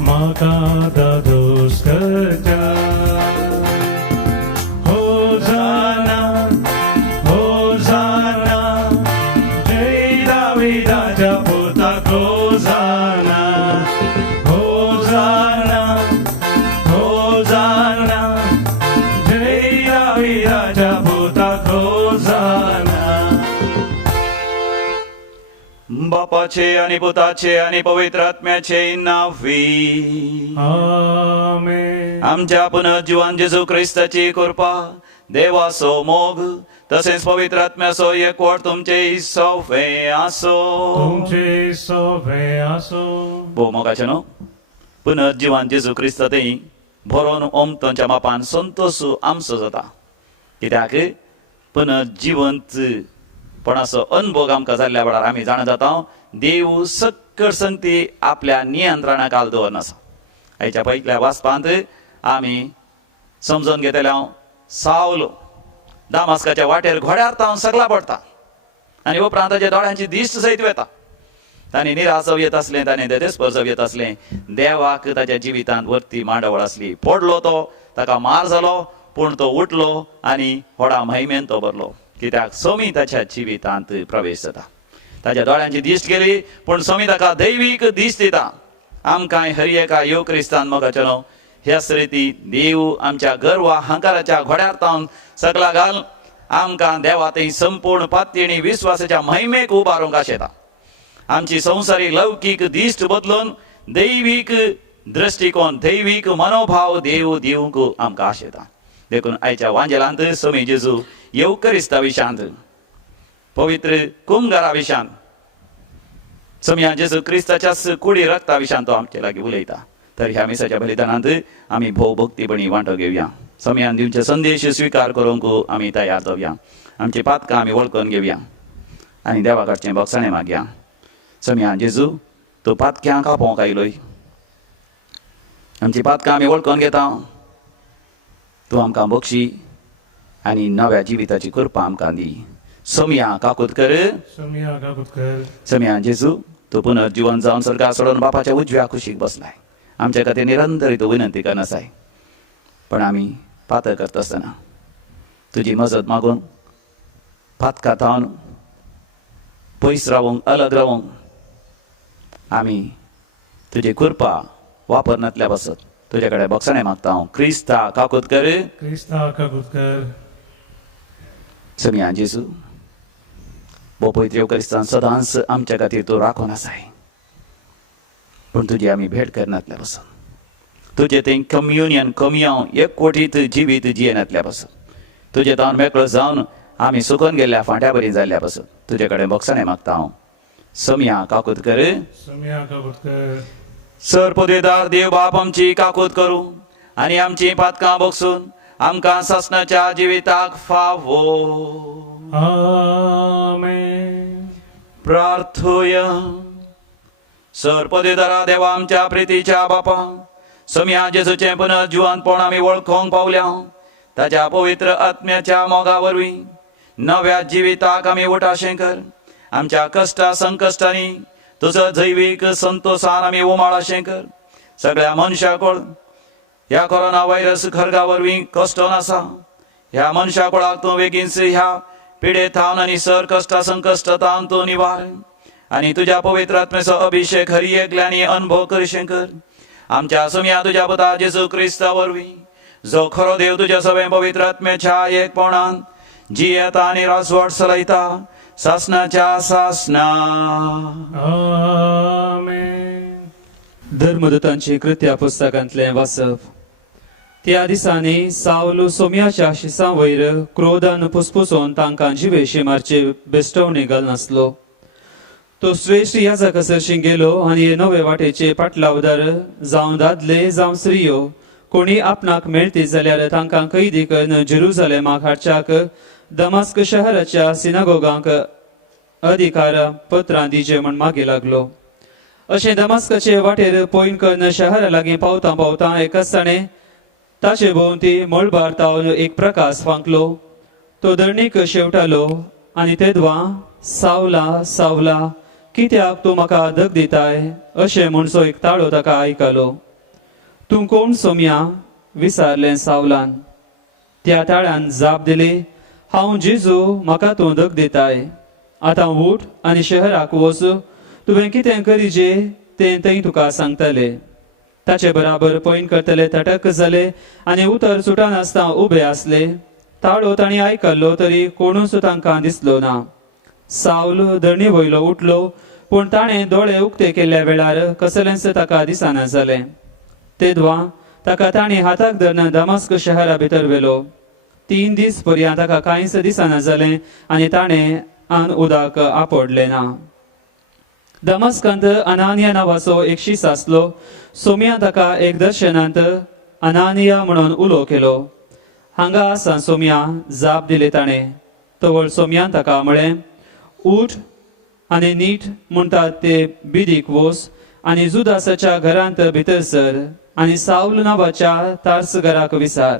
म्हाका दादोस करता होजाना होजाना जय दाविदाच्या पुताक होजाना होजाना होजाना जय दाविदाच्या पुताक होजाना बापाचे आणि पुताचे आणि पवित्र आत्म्याचे नावी आमेन आमच्या पुनर्जीवन जेजू ख्रिस्ताची कृपा देवासो मोग तसेच पवित्र आत्म्यासो एकवट तुमचे सोफे आसो तुमचे सोबे आसो भोवमोगाचे न्हू पुनर्जीवन जेजू ख्रिस्त तें भरोन ओमतांच्या मापान संतोष आमचो जाता कित्याक पुनर्जीवंत पणाचो अनुभव आमकां जाल्ल्या वेळार आमी जाणा जाता देव सक्कळ संगती आपल्या नियंत्रणा खाल दवरनासा आयच्या पयल्या वाचपांत आमी समजून घेतले हांव सावल दामास्काच्या वाटेर घोड्यार तावन सगला पडटा आनी उपरांत ताच्या दोळ्यांची दिश्ट सयत वता तांणी निरासव येत असलें ताणें देदेस्पर्सव येत असलें देवाक ताच्या जिवितांत वर्ती मांडवळ आसली पडलो तो ताका मार जालो पूण तो उठलो आनी व्हडा महिमेन तो भरलो कित्याक सोमी ताच्या जिवितांत प्रवेश जाता ताच्या दोळ्यांची दिश्ट गेली पूण सोमी ताका दैवीक दिश्ट दिता आमकां हर एका ह्यो क्रिस्तान मोगाचे न्हू ह्याच रिती देव आमच्या गर्व अहंकाराच्या घोड्यार तावन सगला घाल आमकां देवा थंय संपूर्ण पातयेणी विश्वासाच्या महिमेक उबारूंक आशेता आमची संवसारीक लौकीक दिश्ट बदलून दैवीक दृश्टिकोन दैवीक मनोभाव देव दिवंक आमकां आशेता देखून आयच्या वांजेलांत सोमी जेजू येवकरिस्ता विशांत पवित्र कुमगारा विशांत सोमया जेजू क्रिस्ताच्याच कुडी रक्ता विशांत तो आमचे लागीं उलयता तर ह्या मिसाच्या बलिदानांत आमी भोव भक्तीपणी वांटो घेवया सोमयान दिवचे संदेश स्वीकार करूंक आमी तयार जावया आमची पातकां आमी वळखून घेवया आनी देवा कडचें बक्षणें मागया सोमया जेजू तूं पातक्यांक आपोवंक आयलोय आमची पातकां आमी वळखून घेता तूं आमकां बक्षी आनी नव्या जिविताची कृपा आमकां दी सोमया काकूत कर सोमया काकुतकर सोमया जेजू तूं पुनर्जीवन जावन सर्गा सोडून बापाच्या उजव्या कुशीक बसलाय आमच्या खातीर निरंतर तूं विनंती करनासाय पण आमी पातळ करता आसतना तुजी मजत मागून पातकां थावन पयस रावूंक अलग रावूंक आमी तुझी कृपा वापरण्यातल्या बसत तुझ्याकडे बक्षणे मागता हांव क्रिस्ता काकूत कर क्रिस्ता काकुतकर समिया जेजू बो पवित्र क्रिस्तान सदांच आमच्या खातीर तूं राखून आसाय पूण तुजी आमी भेट करनातल्या बसत तुजे थंय कम्युनियन कमियाव एक कोटीत जिवीत जियेनातल्या बसत तुजे तावन मेकळो जावन आमी सुकून गेल्ल्या फांट्या बरी जाल्ल्या बसत तुजे कडेन बक्षणे मागता हांव समिया काकूत कर समिया काकुतकर सर पदवेदार देव बाप आमची काकूत करूं आनी आमची पातकां बगसून आमकां ससनाच्या जिविताक फावो आमेन प्रार्थूया सर पदवेदारा देवा आमच्या प्रितीच्या बापा समिया जेजूचें पुनर्जीवनपण आमी वळखोंक पावल्या ताच्या पवित्र आत्म्याच्या मोगा वरवीं नव्या जिविताक आमी उठाशें कर आमच्या कश्टा संकश्टांनी तुजो जैवीक संतोषान आमी उमाळाशें कर सगळ्या मनशाकोळ ह्या कोरोना व्हायरस खरगा वरवीं कश्टोन आसा ह्या मनशाकोळाक तूं बेगीनच ह्या पिडेतावन आनी सर कश्टा संकश्टांतावन तूं निवार आनी तुज्या पवित्र आत्म्याचो अभिषेक हर एकल्यानी अनुभव करशें कर आमच्या समिया तुज्या पुता जेजू क्रिस्ता वरवीं जो खरो देव तुज्या सगळे पवित्र आत्म्याच्या एकपणान जियेता आनी रासवट चलयता सासनाच्या सासना आमेन धर्मदूतांची कृत्या पुस्तकांतलें वाचप त्या दिसांनी सावल सोम्याच्या शिसां वयर क्रोधान पुसपुसोन तांकां जिवेशी मारचे बेस्टवणी घालनासलो तो श्रेष्ठ याजक सरशीं गेलो आनी हे नवे वाटेचे पाटलावदार जावं दादले जावं स्त्रियो कोणी आपणाक मेळटी जाल्यार तांकां कैदी करून जेरुसलेमाक हाडच्याक दमास्क शहराच्या सिनागोगांक अधिकार पत्रां दिचे म्हण मागे लागलो अशें दमास्काचे वाटेर पयन करून शारा लागीं पावता पावता एकाच ताणें ताचे भोंवती मळबार तावन एक प्रकाश फांकलो तो धरणीक शेवटालो आनी तेदवा सावला सावला कित्याक तूं म्हाका धक दिताय अशें म्हणसो एक ताळो ताका आयकलो तूं कोण सोम्या विचारलें सावलान त्या ताळ्यान जाप दिली हांव जेजू म्हाका तूं धक दिताय आतां उठ आनी शहराक वच तुवें कितें करीजे तें थंय तुका सांगतले ताचे बराबर पयन करतले तटक जाले आनी उतर सुटानासतना उबे आसले ताळो तांणी आयकल्लो तरी कोणूच तांकां दिसलो ना सावल धरणी वयलो उठलो पूण ताणें दोळे उक्ते केल्ल्या वेळार कसलेंच ताका दिसना जालें तेदवा ताका तांणी हाताक धरून दमास्क शहरा भितर व्हेलो 3 दीस पर्यंत ताका कांयच दिसना जालें आनी ताणें आन उदक आपडलें ना दमास्कांत अनानिया नांवाचो एक शीस आसलो सोम्या ताका एक दर्शनांत अनानिया म्हणून उलो केलो हांगा आसा सोम्या जाप दिले ताणें तवळ सोम्यान ताका म्हळें उठ आनी नीट म्हणटात ते बिडीक वच आनी जुदासाच्या घरांत भितर सर आनी सावल नांवाच्या तार्सगराक विचार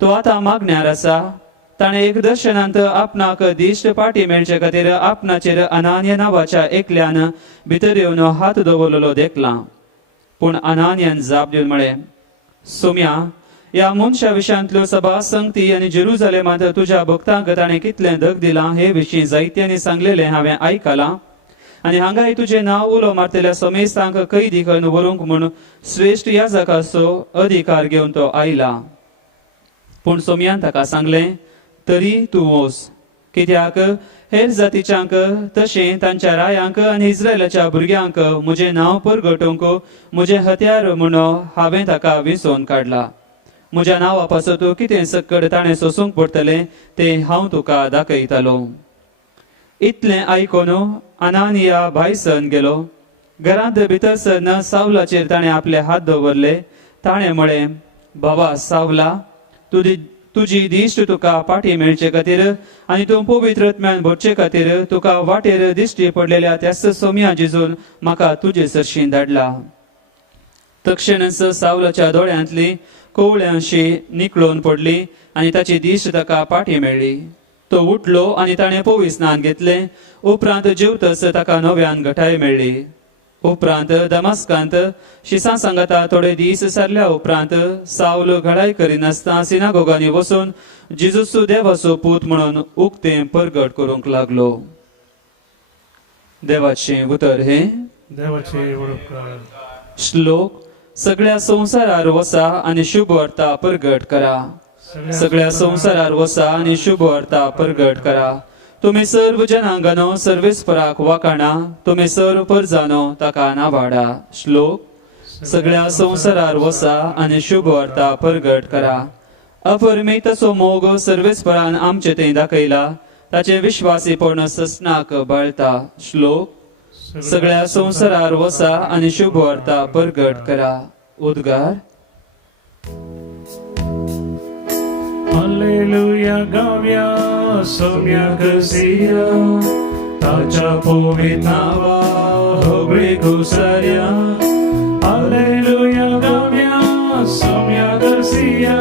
तो आतां मागण्यार आसा ताणें एक दर्शनांत आपणाक दिश्ट पाटी मेळचे खातीर आपणाचेर अनानिया नांवाच्या एकल्यान भितर येवन हात दवरलेलो देखला पूण अनानियान जाप दिवन म्हळें सोम्या ह्या मनशा विशयांतल्यो सभा संगती आनी जेरुसलेमांत तुज्या भक्तांक ताणें कितलें धक दिलां हे विशीं जायत्यांनी सांगलेलें हांवें आयकलां आनी हांगाय तुजें नांव उलो मारतल्या समेस्तांक कैदी करून व्हरूंक म्हूण श्रेष्ठ याजकाचो अधिकार घेवन तो आयला पूण सोम्यान ताका सांगलें तरी तूं वच कित्याक हेर जातीच्यांक तशें तांच्या रायांक आनी इस्रायलाच्या भुरग्यांक म्हजें नांव परगटोवंक म्हजें हत्यार म्हूण हांवें ताका विंचोवन काडला म्हज्या नांवा पासत कितें सक्कड ताणें सोसूंक पडटलें तें हांव तुका दाखयतालो इतलें आयकून अनानिया भायर सरून गेलो घरांत भितर सरना सावलाचेर ताणें आपले हात दवरले ताणें म्हळें बाबा सावला तुजी दिश्ट तुका पाटी मेळचे खातीर आनी तूं पवित्र आत्म्यान भरचे खातीर तुका वाटेर दिश्टी पडलेल्या त्याच सोम्या जेजून म्हाका तुजे सरशीं धाडला तक्षणच सावलाच्या दोळ्यांतली कोवळ्यांशी निकळून पडली आनी ताची दिश्ट ताका पाटी मेळ्ळी तो उठलो आनी ताणें पवी स्नान घेतलें उपरांत जेवतच ताका नव्यान घटाय मेळ्ळी उपरांत दमास्कांत शिसां सांगाता थोडे दीस सरल्या उपरांत सावल घडाय करिनासतना सिनागोगांनी वचून जेजूचो देवाचो पूत म्हणून उक्तें परगट करूंक लागलो देवाचें उतर हे देवाचे वळखकार श्लोक सगळ्या संसारार वसा आणि शुभ वार्ता प्रगट करा. सगळ्या संसारार वसा आणि शुभ वार्ता प्रगट करा. तुम्ही सर्व जनांगनो सर्वेस्पराक वाकाणा. तुम्ही सर्व परजानो ताका नावाडा. श्लोक सगळ्या संसारार वसा आणि शुभ वार्ता प्रगट करा. अपरिमितसो मोग सर्वेस्परान आमचे ते दाखयला. ताचे विश्वासीपण ससनाक बाळता. श्लोक सगळ्या संसारार वसा आणि शुभ वार्ता प्रगट करा. उद्गार हालेलुया गाव्या सौम्याक सिया ताच्या पवित्र नावा होबळे घुसऱ्या. हालेलुया गाव्या सौम्याक सिया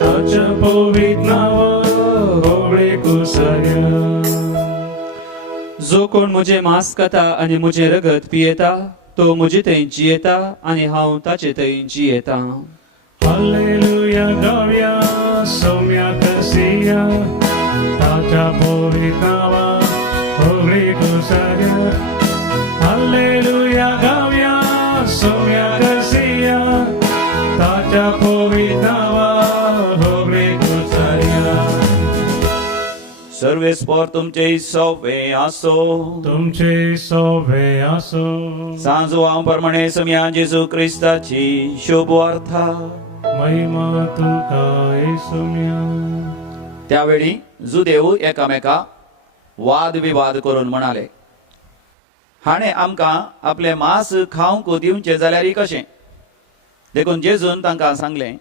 ताच्या पवित्र नावा होबळे घुसऱ्या. जो कोण म्हजे मांस खाता आणि म्हजे रगत पियेता तो म्हजे थंय जियेता आणि हांव ताचे थंय जियेता. हालेलुया गाव्या सौम्याक सिया ताच्या पवित्र नावा होबळे घुसऱ्या. हालेलुया गाव्या सौम्याक सिया ताच्या पवित्र नावा होबळे घुसऱ्या. सर्वेस्पर तुमचे सौवे आसो. तुमचे सोवे आसो. सांजोवा प्रमाणे सम्या जेजू क्रिस्ताची शुभ वार्ता. महिमा तुका येसुम्या. त्यावेळी जुदेव एकामेका वाद विवाद करून म्हणाले, हाणे आमकां आपले मांस खावंक दिवचे जाल्यार कशें. देखून जेजून तांकां सांगलें,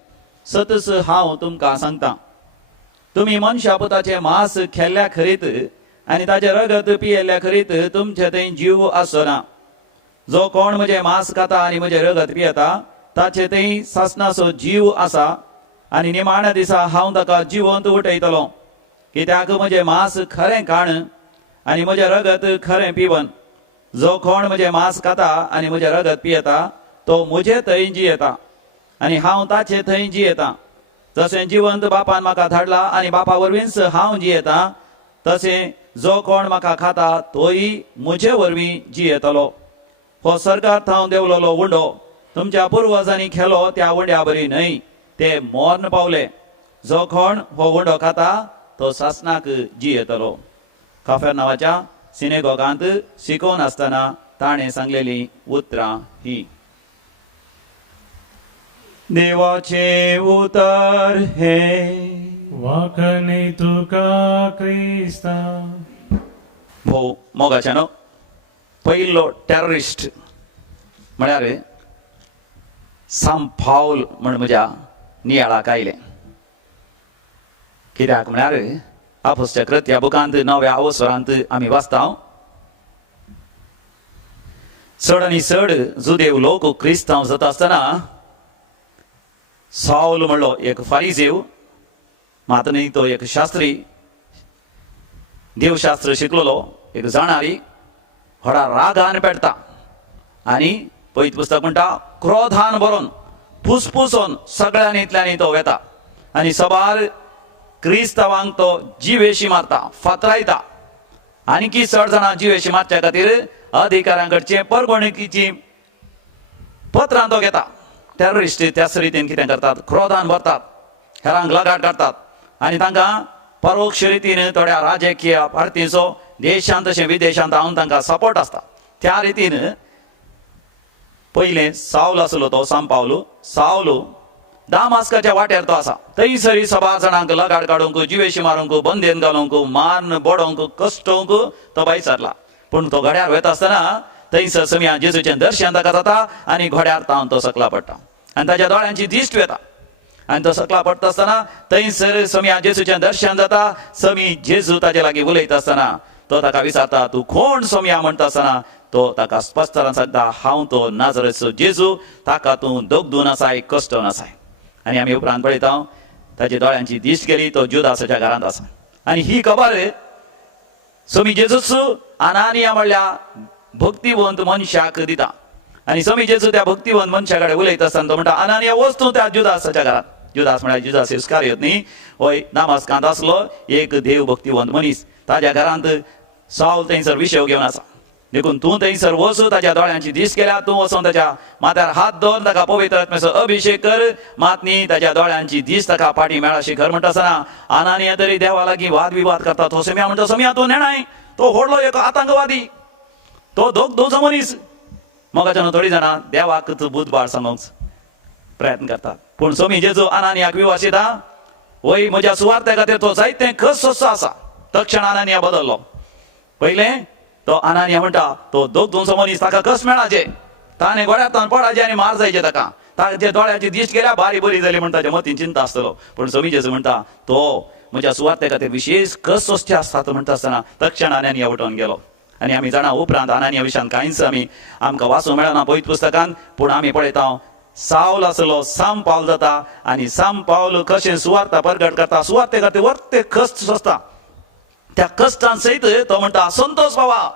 सतस हांव तुमकां सांगतां, तुम्ही मनशा पुताचे मांस खेल्ल्या खरीत आनी ताचे रगत पियेल्ल्या खरीत तुमचे थंय जीव आसना. जो कोण म्हजे मांस खाता आनी म्हजे रगत पियेता ताचे थंय सासनाचो जीव आसा आनी निमाण्या दिसा हांव ताका जिवंत उठयतलो. कित्याक म्हजें मांस खरें खाण आनी म्हजें रगत खरें पिवन. जो कोण म्हजें मांस खाता आनी म्हजें रगत पियेता तो म्हजे थंय जियेता आनी हांव ताचे थंय जियेता. जशें जिवंत बापान म्हाका धाडला आनी बापा वरवींच हांव जियेता तशें जो कोण म्हाका खाता तोय म्हजे वरवीं जियेतलो. हो सर्गांत हांव देवलोलो उंडो तुमच्या पुर्वजांनी खेलो त्या उंड्या बरी न्हय. ते मरण पावले. जो कोण हो उंडो खाता तो सासनाक जियेतलो. काफेर नांवाच्या सिनेगॉगांत शिकोवन आसतना ताणें सांगलेली उतरां ही. देवाचे उतर हे वाकणे तुका क्रिस्ता. भोव मोगाच्यानो पयलो टेररिस्ट म्हळ्यार सांपावल म्हण म्हज्या नियाळाक आयलें. कित्याक म्हळ्यार अपोस्तल कृत्या बुकांत 9व्या अवसरांत आमी वाचता, चड आनी चड जुदेव लोक क्रिस्तांव जाता आसतना साऊल म्हणलो एक फारिजेव, मात न्ही तो एक शास्त्री, देवशास्त्र शिकलेलो एक जाणारी, व्हडा रागान पेटता आनी पयत पुस्तक म्हणटा क्रोधान भरून फुसफुसोन सगळ्यांनींतल्यानी तो वेता आनी सबार क्रिस्तांवांक तो जिवेशी मारता, फातरायता. आनीकी चड जाणां जिवेशी मारच्या खातीर अधिकाऱ्यांकडचे परगणुकीची पत्रां तो घेता. टेररिस्ट त्याच रितीन कितें करतात, क्रोधान भरतात, हेरांक लगाट काडतात आनी तांकां परोक्ष रितीन थोड्या राजकीय पार्टीचो देशांत तशें विदेशांत हांव तांकां सपोर्ट आसता. त्या रितीन पयलें साऊल आसलो तो सांपावलो. साऊल दामास्काच्या वाट्यार तो आसा. थंयसरी सबार जाणांक लगाट काडूंक, जिवेशी मारूंक, बंदेन घालूंक, मारन बोडोवंक, कश्टोवंक तो भायर सरला. पूण तो घोड्यार वता आसतना थंयसर सम्या जेजूचें दर्शन ताका जाता आनी घोड्यार तावन तो सकला पडटा आनी ताच्या दोळ्यांची दिश्ट वेता आनी तो सकला पडटा आसतना थंयसर सम्या जेजूचें दर्शन जाता. समी जेजू ताचे लागीं उलयता आसतना तो ताका विचारता, तूं कोण सम्या म्हणटा आसतना तो ताका स्पश्टपणान सांगता, हांव तो नाजरेचो जेजू, ताका तूं दोगदून आसाय, कश्टोवन आसाय. आनी आमी उपरांत पळयता ताच्या दोळ्यांची दिश्ट गेली, तो जुदासाच्या घरांत आसा. आनी ही खबर समी जेजूच अनानिया म्हणल्या भक्तिवंत मनशाक दिता आनी समी जेजू त्या भक्तिवंत मनशा कडेन उलयता आसतना तो म्हणटा, अनानिया वच त्या जुदासाच्या घरांत. जुदास म्हळ्यार जुदास इस्कारियोत न्ही, होय दामास्कांत आसलो एक देव भक्तिवंत मनीस. ताज्या घरांत साऊल थंयसर विशय घेवन आसा देखून तूं थंयसर वचून ताच्या दोळ्यांची दिश्ट केल्या तूं वचून ताच्या माथ्यार हात दवर ताका पवित्र आत्म्याचो अभिषेक कर मातनी ताच्या दोळ्यांची दिश्ट ताका फाटी मेळाशी कर म्हणटा आसतना आनानिया तरी देवा लागीं वाद विवाद करता तो समिया म्हणटा समिया तूं नेणाय तो व्हडलो एक आतंकवादी तो दोजो मनीस मोगाच्यान थोडीं जाणां देवाक बुधबार सांगूंक प्रयत्न करतात पूण समी जेजू आनानियाक विवासिता वय म्हज्या सुवार्ते खातीर तो जायते खस सोsso आसा तक्षण आनानिया बदल्लो पयलें तो आनानिया म्हणटा तो दोनसो मनीस ताका कस मेळाचे ताणें गोड्यांतल्यान पडाचे आनी मार जायचे ताका ताचे दोळ्याची दिश्ट केल्या बारी बरी जाली म्हण ताच्या मतीन चिंता आसतलो पूण समी जेजू म्हणटा तो म्हज्या सुवार्ते खातीर विशेश कस सोंसचे आसता म्हणटा आसतना तक्षण आनानिया उठोन गेलो आनी आमी जाणा उपरांत आनानिया विशयान कांयच आमकां वाचूंक मेळना पवित्र पुस्तकांत पूण आमी पळयता सावल आसलो साम पावल जाता आनी साम पावल कशें सुवार्ता प्रगट करता सुवार्ते खातीर वर्ते कश्ट सोंसता त्या कश्टां सयत तो म्हणटा संतोष पावा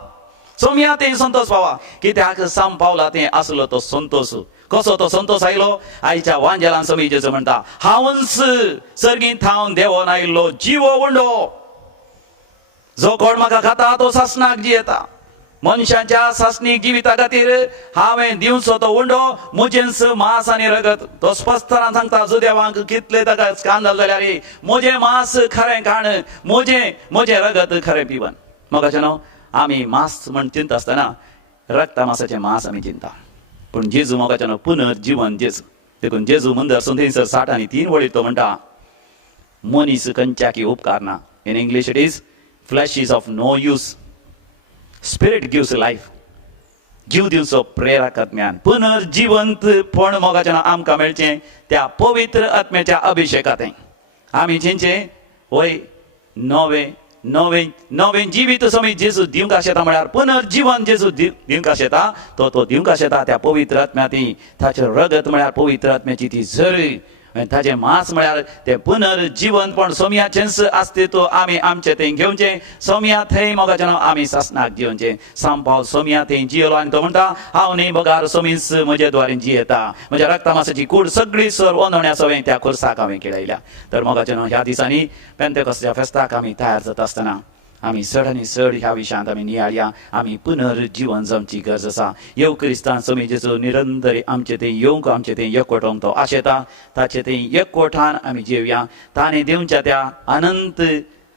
सोमया तें संतोष पावा कित्याक साम पावला तें आसलो तो संतोष कसो तो संतोष आयलो आयच्या वांजेलान समी जेजू म्हणटा हांवच सर्गींत थावन देवोन आयिल्लो जिवो वंडो जो कोण म्हाका खाता तो सासणाक जियेता मनशाच्या सासणीक जिविता खातीर हांवें दिवचो तो वंडो म्हजेंच मांस आनी रगत तो स्पश्टपणान सांगता जो देवाक कितले ताका स्कांदल जाल्यार म्हजें मांस खरें खाण म्हजें रगत खरें पिवन मोगाच्यानो आमी मांस म्हण चिंता आसतना रक्ता मांसाचें मांस आमी चिंता पूण जेजू मोगाच्यानो पुनर्जीवन जेजू देखून जेजू मंदर थंयसर 60 आनी 3 वळीर तो म्हणटा मनीस खंयच्याकी उपकार ना in English it is flesh is of no use spirit gives life जीव दिवचो प्रेरक आत्म्यान पुनर्जिवंतपण मोगाच्यान आमकां मेळचें त्या पवित्र आत्म्याच्या अभिशेकांत आमी जेंचे वय नवें जिवीत समी जेजू दिवंक आशेता म्हळ्यार पुनर्जीवन जेजू दिवंक आशेता तो दिवंक आशेता त्या पवित्र आत्म्याती ताचें रगत म्हळ्यार पवित्र आत्म्याची ती झर ताचें मांस म्हळ्यार तें पुनर्जीवनपण सोमयाचेंच अस्तित्व आमी आमचें थंय घेवचें सोमया थंय मोगाच्यान आमी सासणाक जियोवचें साम पावल सोमया थंय जियेलो आनी तो म्हणटा हांव न्ही बगार सोमीस म्हजे द्वारे जियेता म्हज्या रक्ता मांसाची कूड सगळी सर ओंदोण्या सवय त्या खुर्साक हांवें केळयल्या तर मोगाच्यान ह्या दिसांनी पेंतेकोस्ताच्या फेस्ताक आमी तयार जाता आसतना आमी चड आनी चड ह्या विशयांत आमी नियाळया आमी पुनर्जीवन जमची गरज आसा येव क्रिस्तान समी जेजू निरंतर आमचे थंय येवंक आमचे थंय एकवटोंक तो आशेता ताचे थंय एकवटान आमी जिवया ताणें दिवच्या त्या अनंत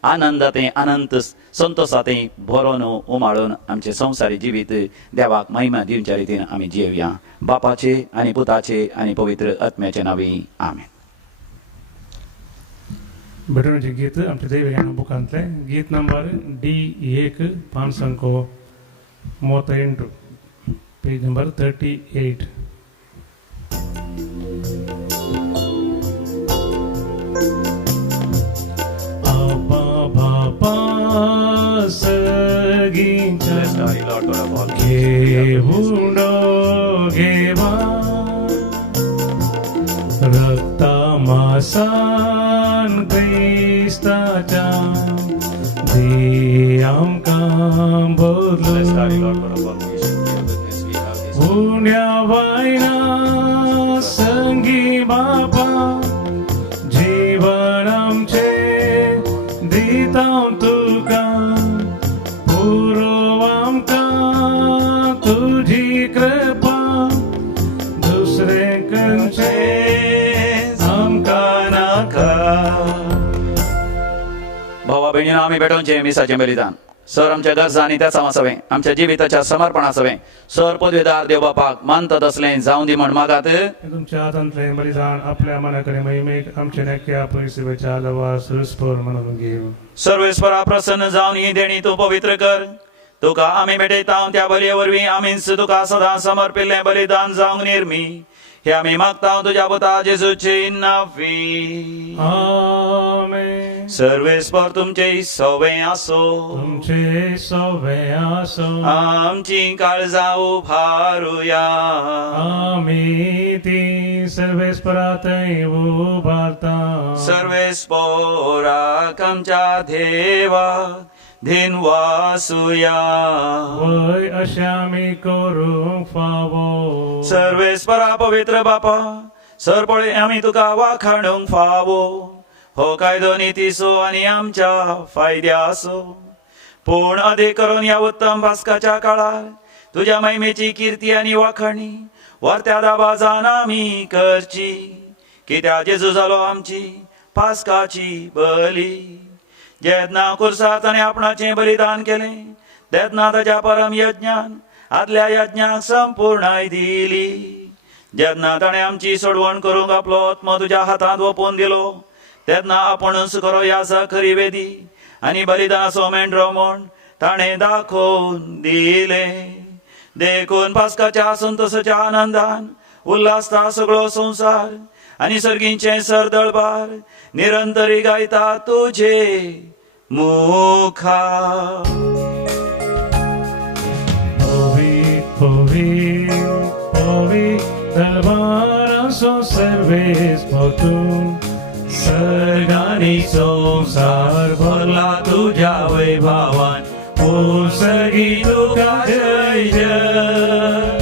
आनंदांतय अनंत संतोषांतय भरोन उमाळून आमचे संवसारी जिवीत देवाक महिमा दिवच्या रितीन आमी जिवया बापाचे आनी पुताचे आनी पवित्र आत्म्याचे नांवी आमेन. बटवण्याचे गीत आमच्या दैवज्ञान बुकांतले गीत नंबर D1 538 पेज नंबर 38. आबा बाबा सगींच्या घेऊंडो घेवा रक्ता मासान क्रिस्ताच्या दी आमकां भरलो उण्या वायना संगी बापा जीवन आमचे दिता तुका पुरो आमकां तुजी कृपा दुसरे खंयचे भावा भयणीनो आमी भेटोवचें मिसाचें बलिदान सर आमच्या गरजा आनी त्या समासावें आमच्या जिविताच्या समर्पणासावें सर पदवेदार देव बापाक मानता तसलें जावं दी म्हण मागात तुमच्या हातांतलें बलिदान आपल्या मनाकडे महिमेक आमच्या नेक्या परिसेवेच्या लवा सुस्पर म्हणून घेऊ सर्वेस्परा प्रसन्न जावन ही देणी तूं पवित्र कर तुका आमी भेटयता त्या बलये वरवीं आमीच तुका सदां समर्पिल्लें बलिदान जावंक निर्मी हे आमी मागता तुज्या पुता जेजूचे नांवी आमेन. सर्वेस्पर तुमचे सवे आसो तुमचे सवे आसो आमची काळजां उभारुया आमी ती सर्वेस्परांतय उबारता सर्वेस्पराक आमच्या देवा दिन वासुया वय अशें आमी करूंक फावो सर्वेस्परा पवित्र बापा सरपळे आमी तुका वाखाणूंक फावो हो कायदो नितीसो आनी आमच्या फायद्यासो पूर्ण अधिक करून या उत्तम पास्काच्या काळात तुझ्या महिमेची कीर्ती आणि वाखणी वरत्या दाबाजान आम्ही करची कित्या जेजू जालो आमची पास्काची बली जेदना कुर्सात आणि आपणाचे बलिदान केले तेदना ताच्या परम यज्ञान आदल्या यज्ञाक संपूर्णाय दिली जेदना ताणे आमची सोडवण करूंक आपलो आत्मा तुझ्या हातांत ओपून दिलो तेदना आपणच करो याचा खरी वेदी आणि बलिदानाचो मेंढरो म्हूण ताणे दाखोवन दिले देखून पास्काच्या संतोषाच्या आनंदान उल्हासता सगळो संसार आणि सर्गींचे सरदळबार निरंतरी गायता तुझे मुखा Povi, povi, darbara so Sarves पोतून सर्गानी संसार भरला तुझ्या वैभवान सर्गी तुका जय जय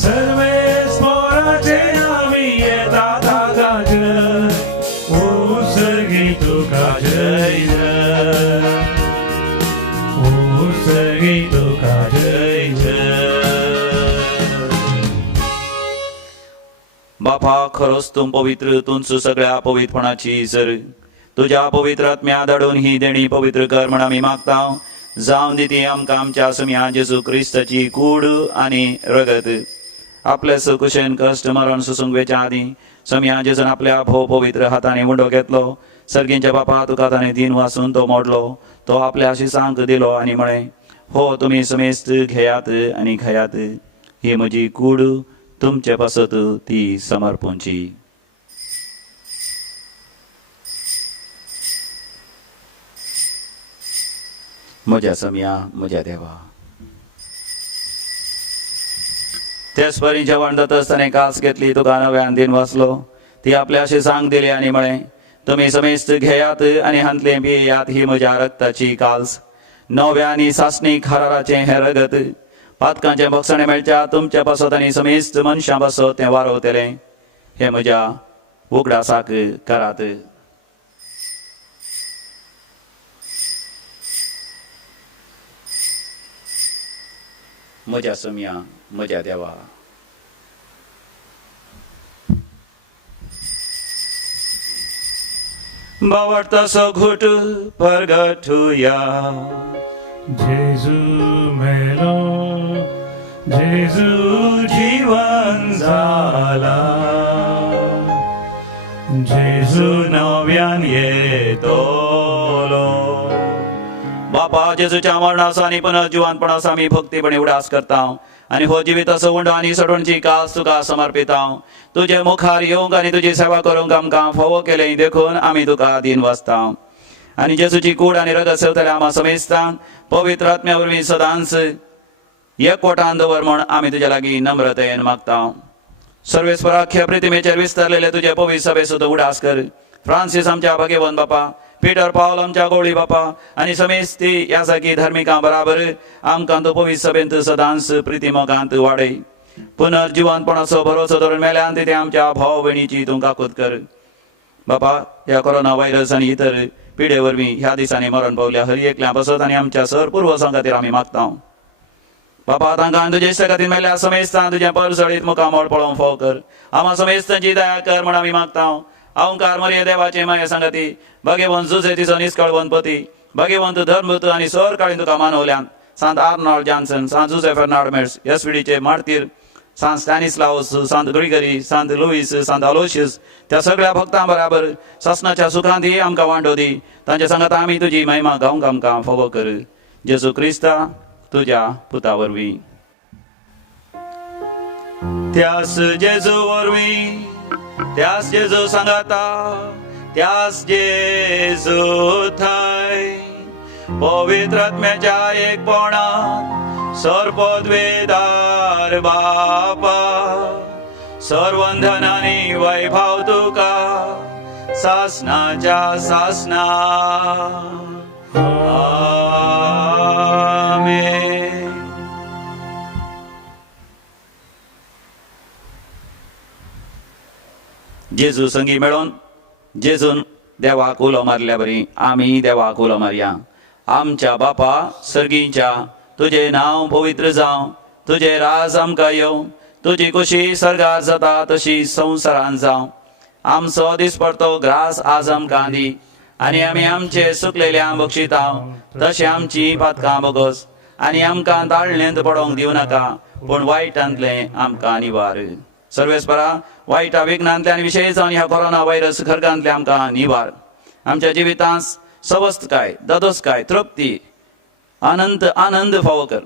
सर्वेस पोराचे नावी येतात गाज सर्गी तुका जय जय सर्गी तुका जय बापा खरोच तू पवित्र तुमचं सगळ्या पवित्रपणाची सर तुझ्या पवित्र आत्म्या धाडून ही देणी पवित्र कर म्हण आम्ही मागता जाऊन दिती आमकां आमच्या समिया जेजू क्रिस्ताची कूड आणि रगत आपल्या सुकुशेन कष्ट मरण सुसंगवेच्या आधी समिया जेजून आपल्या भोव पवित्र हाताने मुंडो घेतलो सर्गींच्या बापा तुका ताणे दिन वाचून तो मोडलो तो आपल्या शिसांक दिलो आणि म्हणे हो तुम्ही समेस्त घेयात आणि खयात ही म्हजी कूड तुमचे पासत ती समर्पूंची म्हज्या समिया म्हज्या देवा तेच परी जेवण जात असताना कास घेतली तुका नव्यान दिन वाचलो ती आपल्या शिसांक दिली आणि म्हणे तुम्ही समेस्त घेयात आणि हांतले पियेयात ही म्हज्या रक्ताची काल्स नव्यानी सासणी खाराचे हे रगत पातकांचे भक्षणे मेळच्या तुमच्या पासत आणि समेस्त मनशां पासत तें वारोवतले हे म्हज्या उगडासाक करात म्हज्या समिया म्हज्या देवा बावडतासो घुट परगटुया जेजू मेलो जेजू जीवन जाला जेजू नव्यान येतोलो बापा जेजूच्या मरणाचा आणि पुनर्जीवनपणाचा आम्ही भक्तीपणे उडास करता आणि हो जिवीत सोंड आणि सडूंची कास तुका समर्पिता तुझे मुखार येवंक आणि तुझी सेवा करूंक आमकां फोव केले देखून आम्ही तुका दिन वाचता आणि जेजूची कूड आणि रगत सेवतले आम्हा समेस्तांक पवित्र आत्म्या वरवीं सदांच एकवटान दवर म्हण आम्ही तुझ्या लागीं नम्रतेन मागता सर्वेस्पराख्य प्रतिमेचेर विस्तारलेले तुझे पवित्र सभे सुद्धा उडास कर फ्रांसीस आमच्या भगेवन बापा पीटर पावल आमच्या गवळी बापा आणि समेस्ती यासारखी धार्मिकां बराबर आमकां तो पवित्र सभेंत सदांच प्रितीमोगांत वाडय पुनर्जीवनपणाचो भरोसो धरून मेल्यान ते आमच्या भाव भयणीची तूं काकूत कर बापा ह्या कोरोना व्हायरस आणि इतर पिडे वरवीं ह्या दिसांनी मरण पावल्या हर एकल्या बसत आणि आमच्या सर पूर्व संगातीर आमी मागता बापा तांकां तुजे इश्ट खातीर मेल्या समेस्तां तुजें परसळीत मुखामोळ पळोवंक फोव कर आम्हा समेस्तांची दया कर म्हण आमी मागता अवंकार मरिये देवाचे माये संगती भगवंत जुझेतीचो निश्कळवंत पती भगवंत धर्मभूत आणि सर काळीन तुका मानवल्यान सांत आर्नॉल्ड जॉन्सन सांत जुझे फर्नांडमेस एसपीडीचे मार्तीर सांत स्टॅनिस्लावस सांत ग्रिगरी सांत लुईस सांत अलोशियस त्या सगळ्या भक्तां बराबर ससनाच्या सुखांत ही आमकां वांटो दी तांचे सांगात आमी तुजी महिमा गावंक आमकां फोव कर जेजू क्रिस्ता तुझ्या पुता वरवीं त्यास जेजू वरवीं त्यास जेजू सांगाता त्यास जेजू थंय पवित्र आत्म्याच्या एकपणांत सर्वोद्वेदार बापा सर्वंधन आणि वैभव तुका सासनाच्या सासना आमेन. जेजू संगी मेळोन जेजून देवाक उलो मारल्या बरी आमी देवाक उलो मारया आमच्या बापा सर्गीच्या तुझे नाव पवित्र जावं तुझे राज आमकां येवं तुजी कुशी सर्गार जाता तशी संवसारान जावं आमचो दिसपडतो ग्रास आज आमकां दी आनी आमी आमचे सुकलेल्या बक्षितांव तशें आमची पातकां बगस आनी आमकां ताळणेंत पडोंक दिवं नाका पूण वायटांतले आमकां निवार सर्वेस्परा वायटा विघ्नांतल्यान विशेश जावन ह्या कोरोना व्हायरस खरगांतले आमकां निवार आमच्या जिवितांत सवस्थकाय ददोसकाय तृप्ती आनंद आनंद फावो कर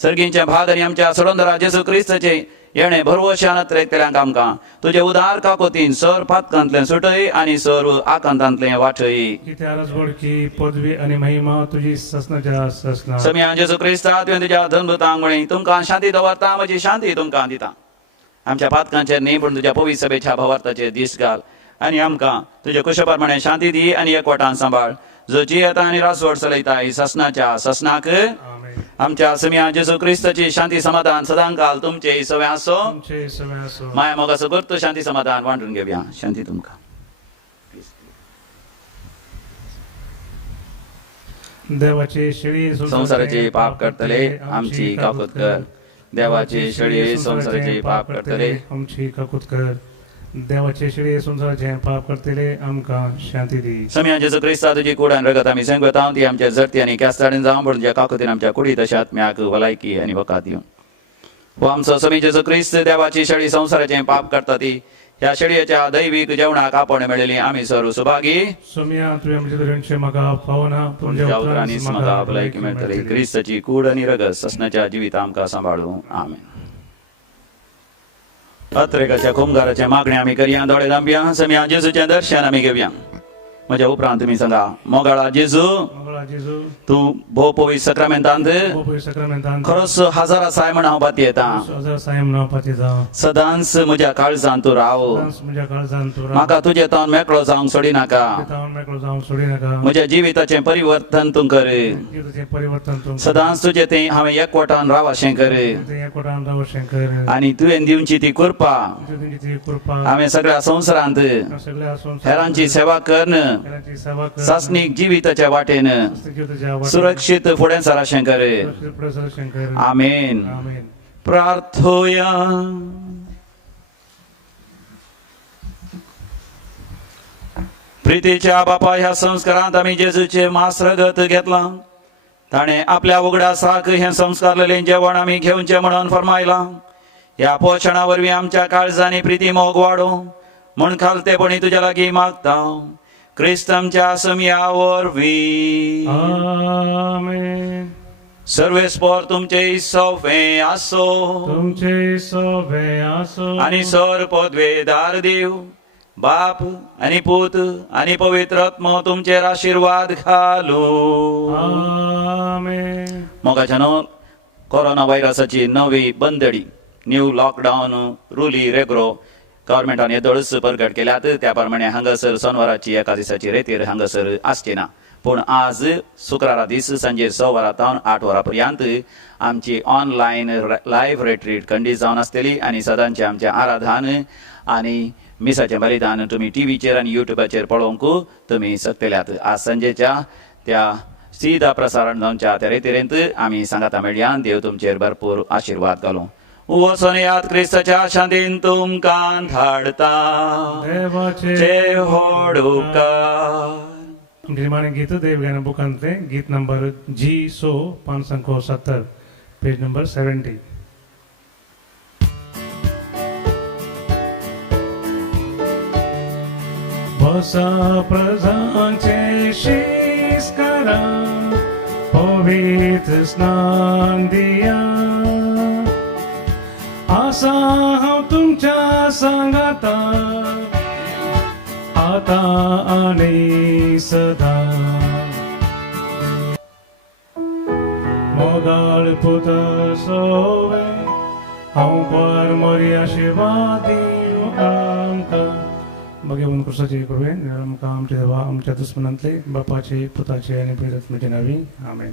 सर्गींचे भाग आनी आमच्या सडोंदरा जेजू क्रिस्ताचे येणे भरवशान त्रेतल्यांक आमकां तुजे उदार काकोतीन सर पातकांतले सुटय आनी सर आकांतांतले वाटय किती आरज की पदवी आणि महिमा तुझी ससनाच्या ससना समिया जेजू क्रिस्ता तुवें तुज्या धनभुतांमुळे तुमकां शांती दवरता म्हजी शांती तुमकां दिता आमच्या पातकांचेर न्ही पूण तुज्या पवित्र सभेच्या भवार्थाचेर दीस घाल आनी आमकां तुजे कुशप्रमाणे शांती दी आनी एकवटान सांबाळ जो जी येता आनी रासवड चलयता ही ससनाच्या ससनाक आमेन आमच्या समिया जेजू क्रिस्ताची शांती समाधान सदां काल तुमचे सवय आसो तुमचे सवय असो माया मोगाचो करतो शांती समाधान वांटून घेवया शांती तुमकां देवाचे शेळी संसाराचे पाप करतले आमची काकूत कर देवाचे शेळये संसाराचे पाप करतले आमची काकूत कर देवाचे शेळी संसाराचे पाप करतले आमकां शांती दी समिया जेजू क्रिस्ता तुजी कुडान रगत आमी संगता ती आमच्या जरती आनी केस्ताडीन जावं म्हणून ज्या काकुतीन आमच्या कुडी तशा आत्म्याक भलायकी आनी वकात दिवं हो आमचो समी जेजू क्रिस्त देवाची शेळी संसाराचे पाप करता ती ह्या शेळयेच्या दैवीक जेवणाक आपण मेळिल्ली आमी सर्व सुभागी सोमिया तुवें म्हजे धरणचे म्हाका पावना तुमच्या उतरांनी म्हाका भलायकी मेळटली क्रिस्ताची कूड आनी रगत ससनाच्या जिवीत आमकां सांबाळूं आमेन अत्रेकाच्या कुंभाराचे मागणे आमी करया दोळे धांपया समिया जेजूचें दर्शन आमी घेवया म्हज्या उपरांत तुमी सांगा मोगाळा जेजू मंगळा जेजू तूं भोव पवित्र सक्रामेंतांत पवित्र सक्रामेंतांत खरोच हजारा साय म्हण हांव बाती येता हजार सायम नावपाचे जावं सदांच म्हज्या काळजांत तूं राव डान्स म्हज्या काळजांत तूं म्हाका तुजे तावन मेकळो जावंक सोडी नाका तावन मेकळो जावंक सोडी नाका म्हज्या जिविताचें परिवर्तन तूं कर तुजें परिवर्तन तूं सदांच तुजें तें हांवें एकवटान रावशें कर तें एकवटान रावशें कर आनी तुवें दिवची ती कृपा तुजी ती कृपा हांवें सगळ्या संवसारांत सगळ्या हेरांची सेवा करन हेरांची सेवा कर सासणीक जिविताच्या वाटेन तुझ्या वाटेन सुरक्षीत फुडें सराशें कर पुढे सराशें कर आमेन आमेन प्रार्थोया प्रितीच्या बापा ह्या संस्कारांत आमी जेजूचे मासरगत घेतला ताणें आपल्या उगड्या साक हें संस्कारलेलें जेवण आमी घेवचें म्हणून फरमायलां ह्या पोशणा वरवीं आमच्या काळजांनी प्रिती मोग वाडो म्हूण खालतेपणी तुज्या लागीं मागता क्रिस्त आमच्या समिया वरवीं आमेन सर्वेस्पर तुमचे सौफे आसो तुमचे सोबे आसो आनी सर पदवेदार देव बाप आनी पूत आनी पवित्र आत्मो तुमचेर आशीर्वाद घालो आमेन मोगाच्या न्हू कोरोना व्हायरसाची नवी बंदडी न्यू लॉकडावन रुली रेग्रो गव्हर्मेंटान येदोळच परगट केल्यात त्या प्रमाणे हांगासर सोनवाराची एका दिसाची रेतीर हांगासर आसची ना पूण आज शुक्रारा दीस सांजे 6 वरां तावन 8 वरां पर्यंत आमची ऑनलायन लायव्ह रेट्रीट कंडीत जावन आसतली आनी सदांचे आमचें आराधन आनी मिसाचें बलिदान तुमी टीव्हीचेर आनी युट्यूबाचेर पळोवंक तुमी शकतल्यात आज सांजेच्या त्या सीधा प्रसारण जावच्या त्या रेतीरेंत आमी सांगाता मेळया देव तुमचेर भरपूर आशीर्वाद घालूं वचून याद क्रिस्ताच्या शांतीन तुमकां धाडता देवाचे जय होडुकार निर्माण गीत देवगान बुकांतले गीत नंबर G 570 पेज नंबर 70 बसा प्रजांचे शीस करा पवित्र स्नान दिया आसा हांव तुमच्या सांगाता आता आणि सदा मोगाळ पुत सोवे हांव पर मोरी आशीर्वाद आमकां मगे म्हणून कृष्णाचे करुवे आमकां आमच्या देवा आमच्या दुस्मनांतले बापाचे पुताचे आनी पवित्र आत्म्याचे नावी आमेन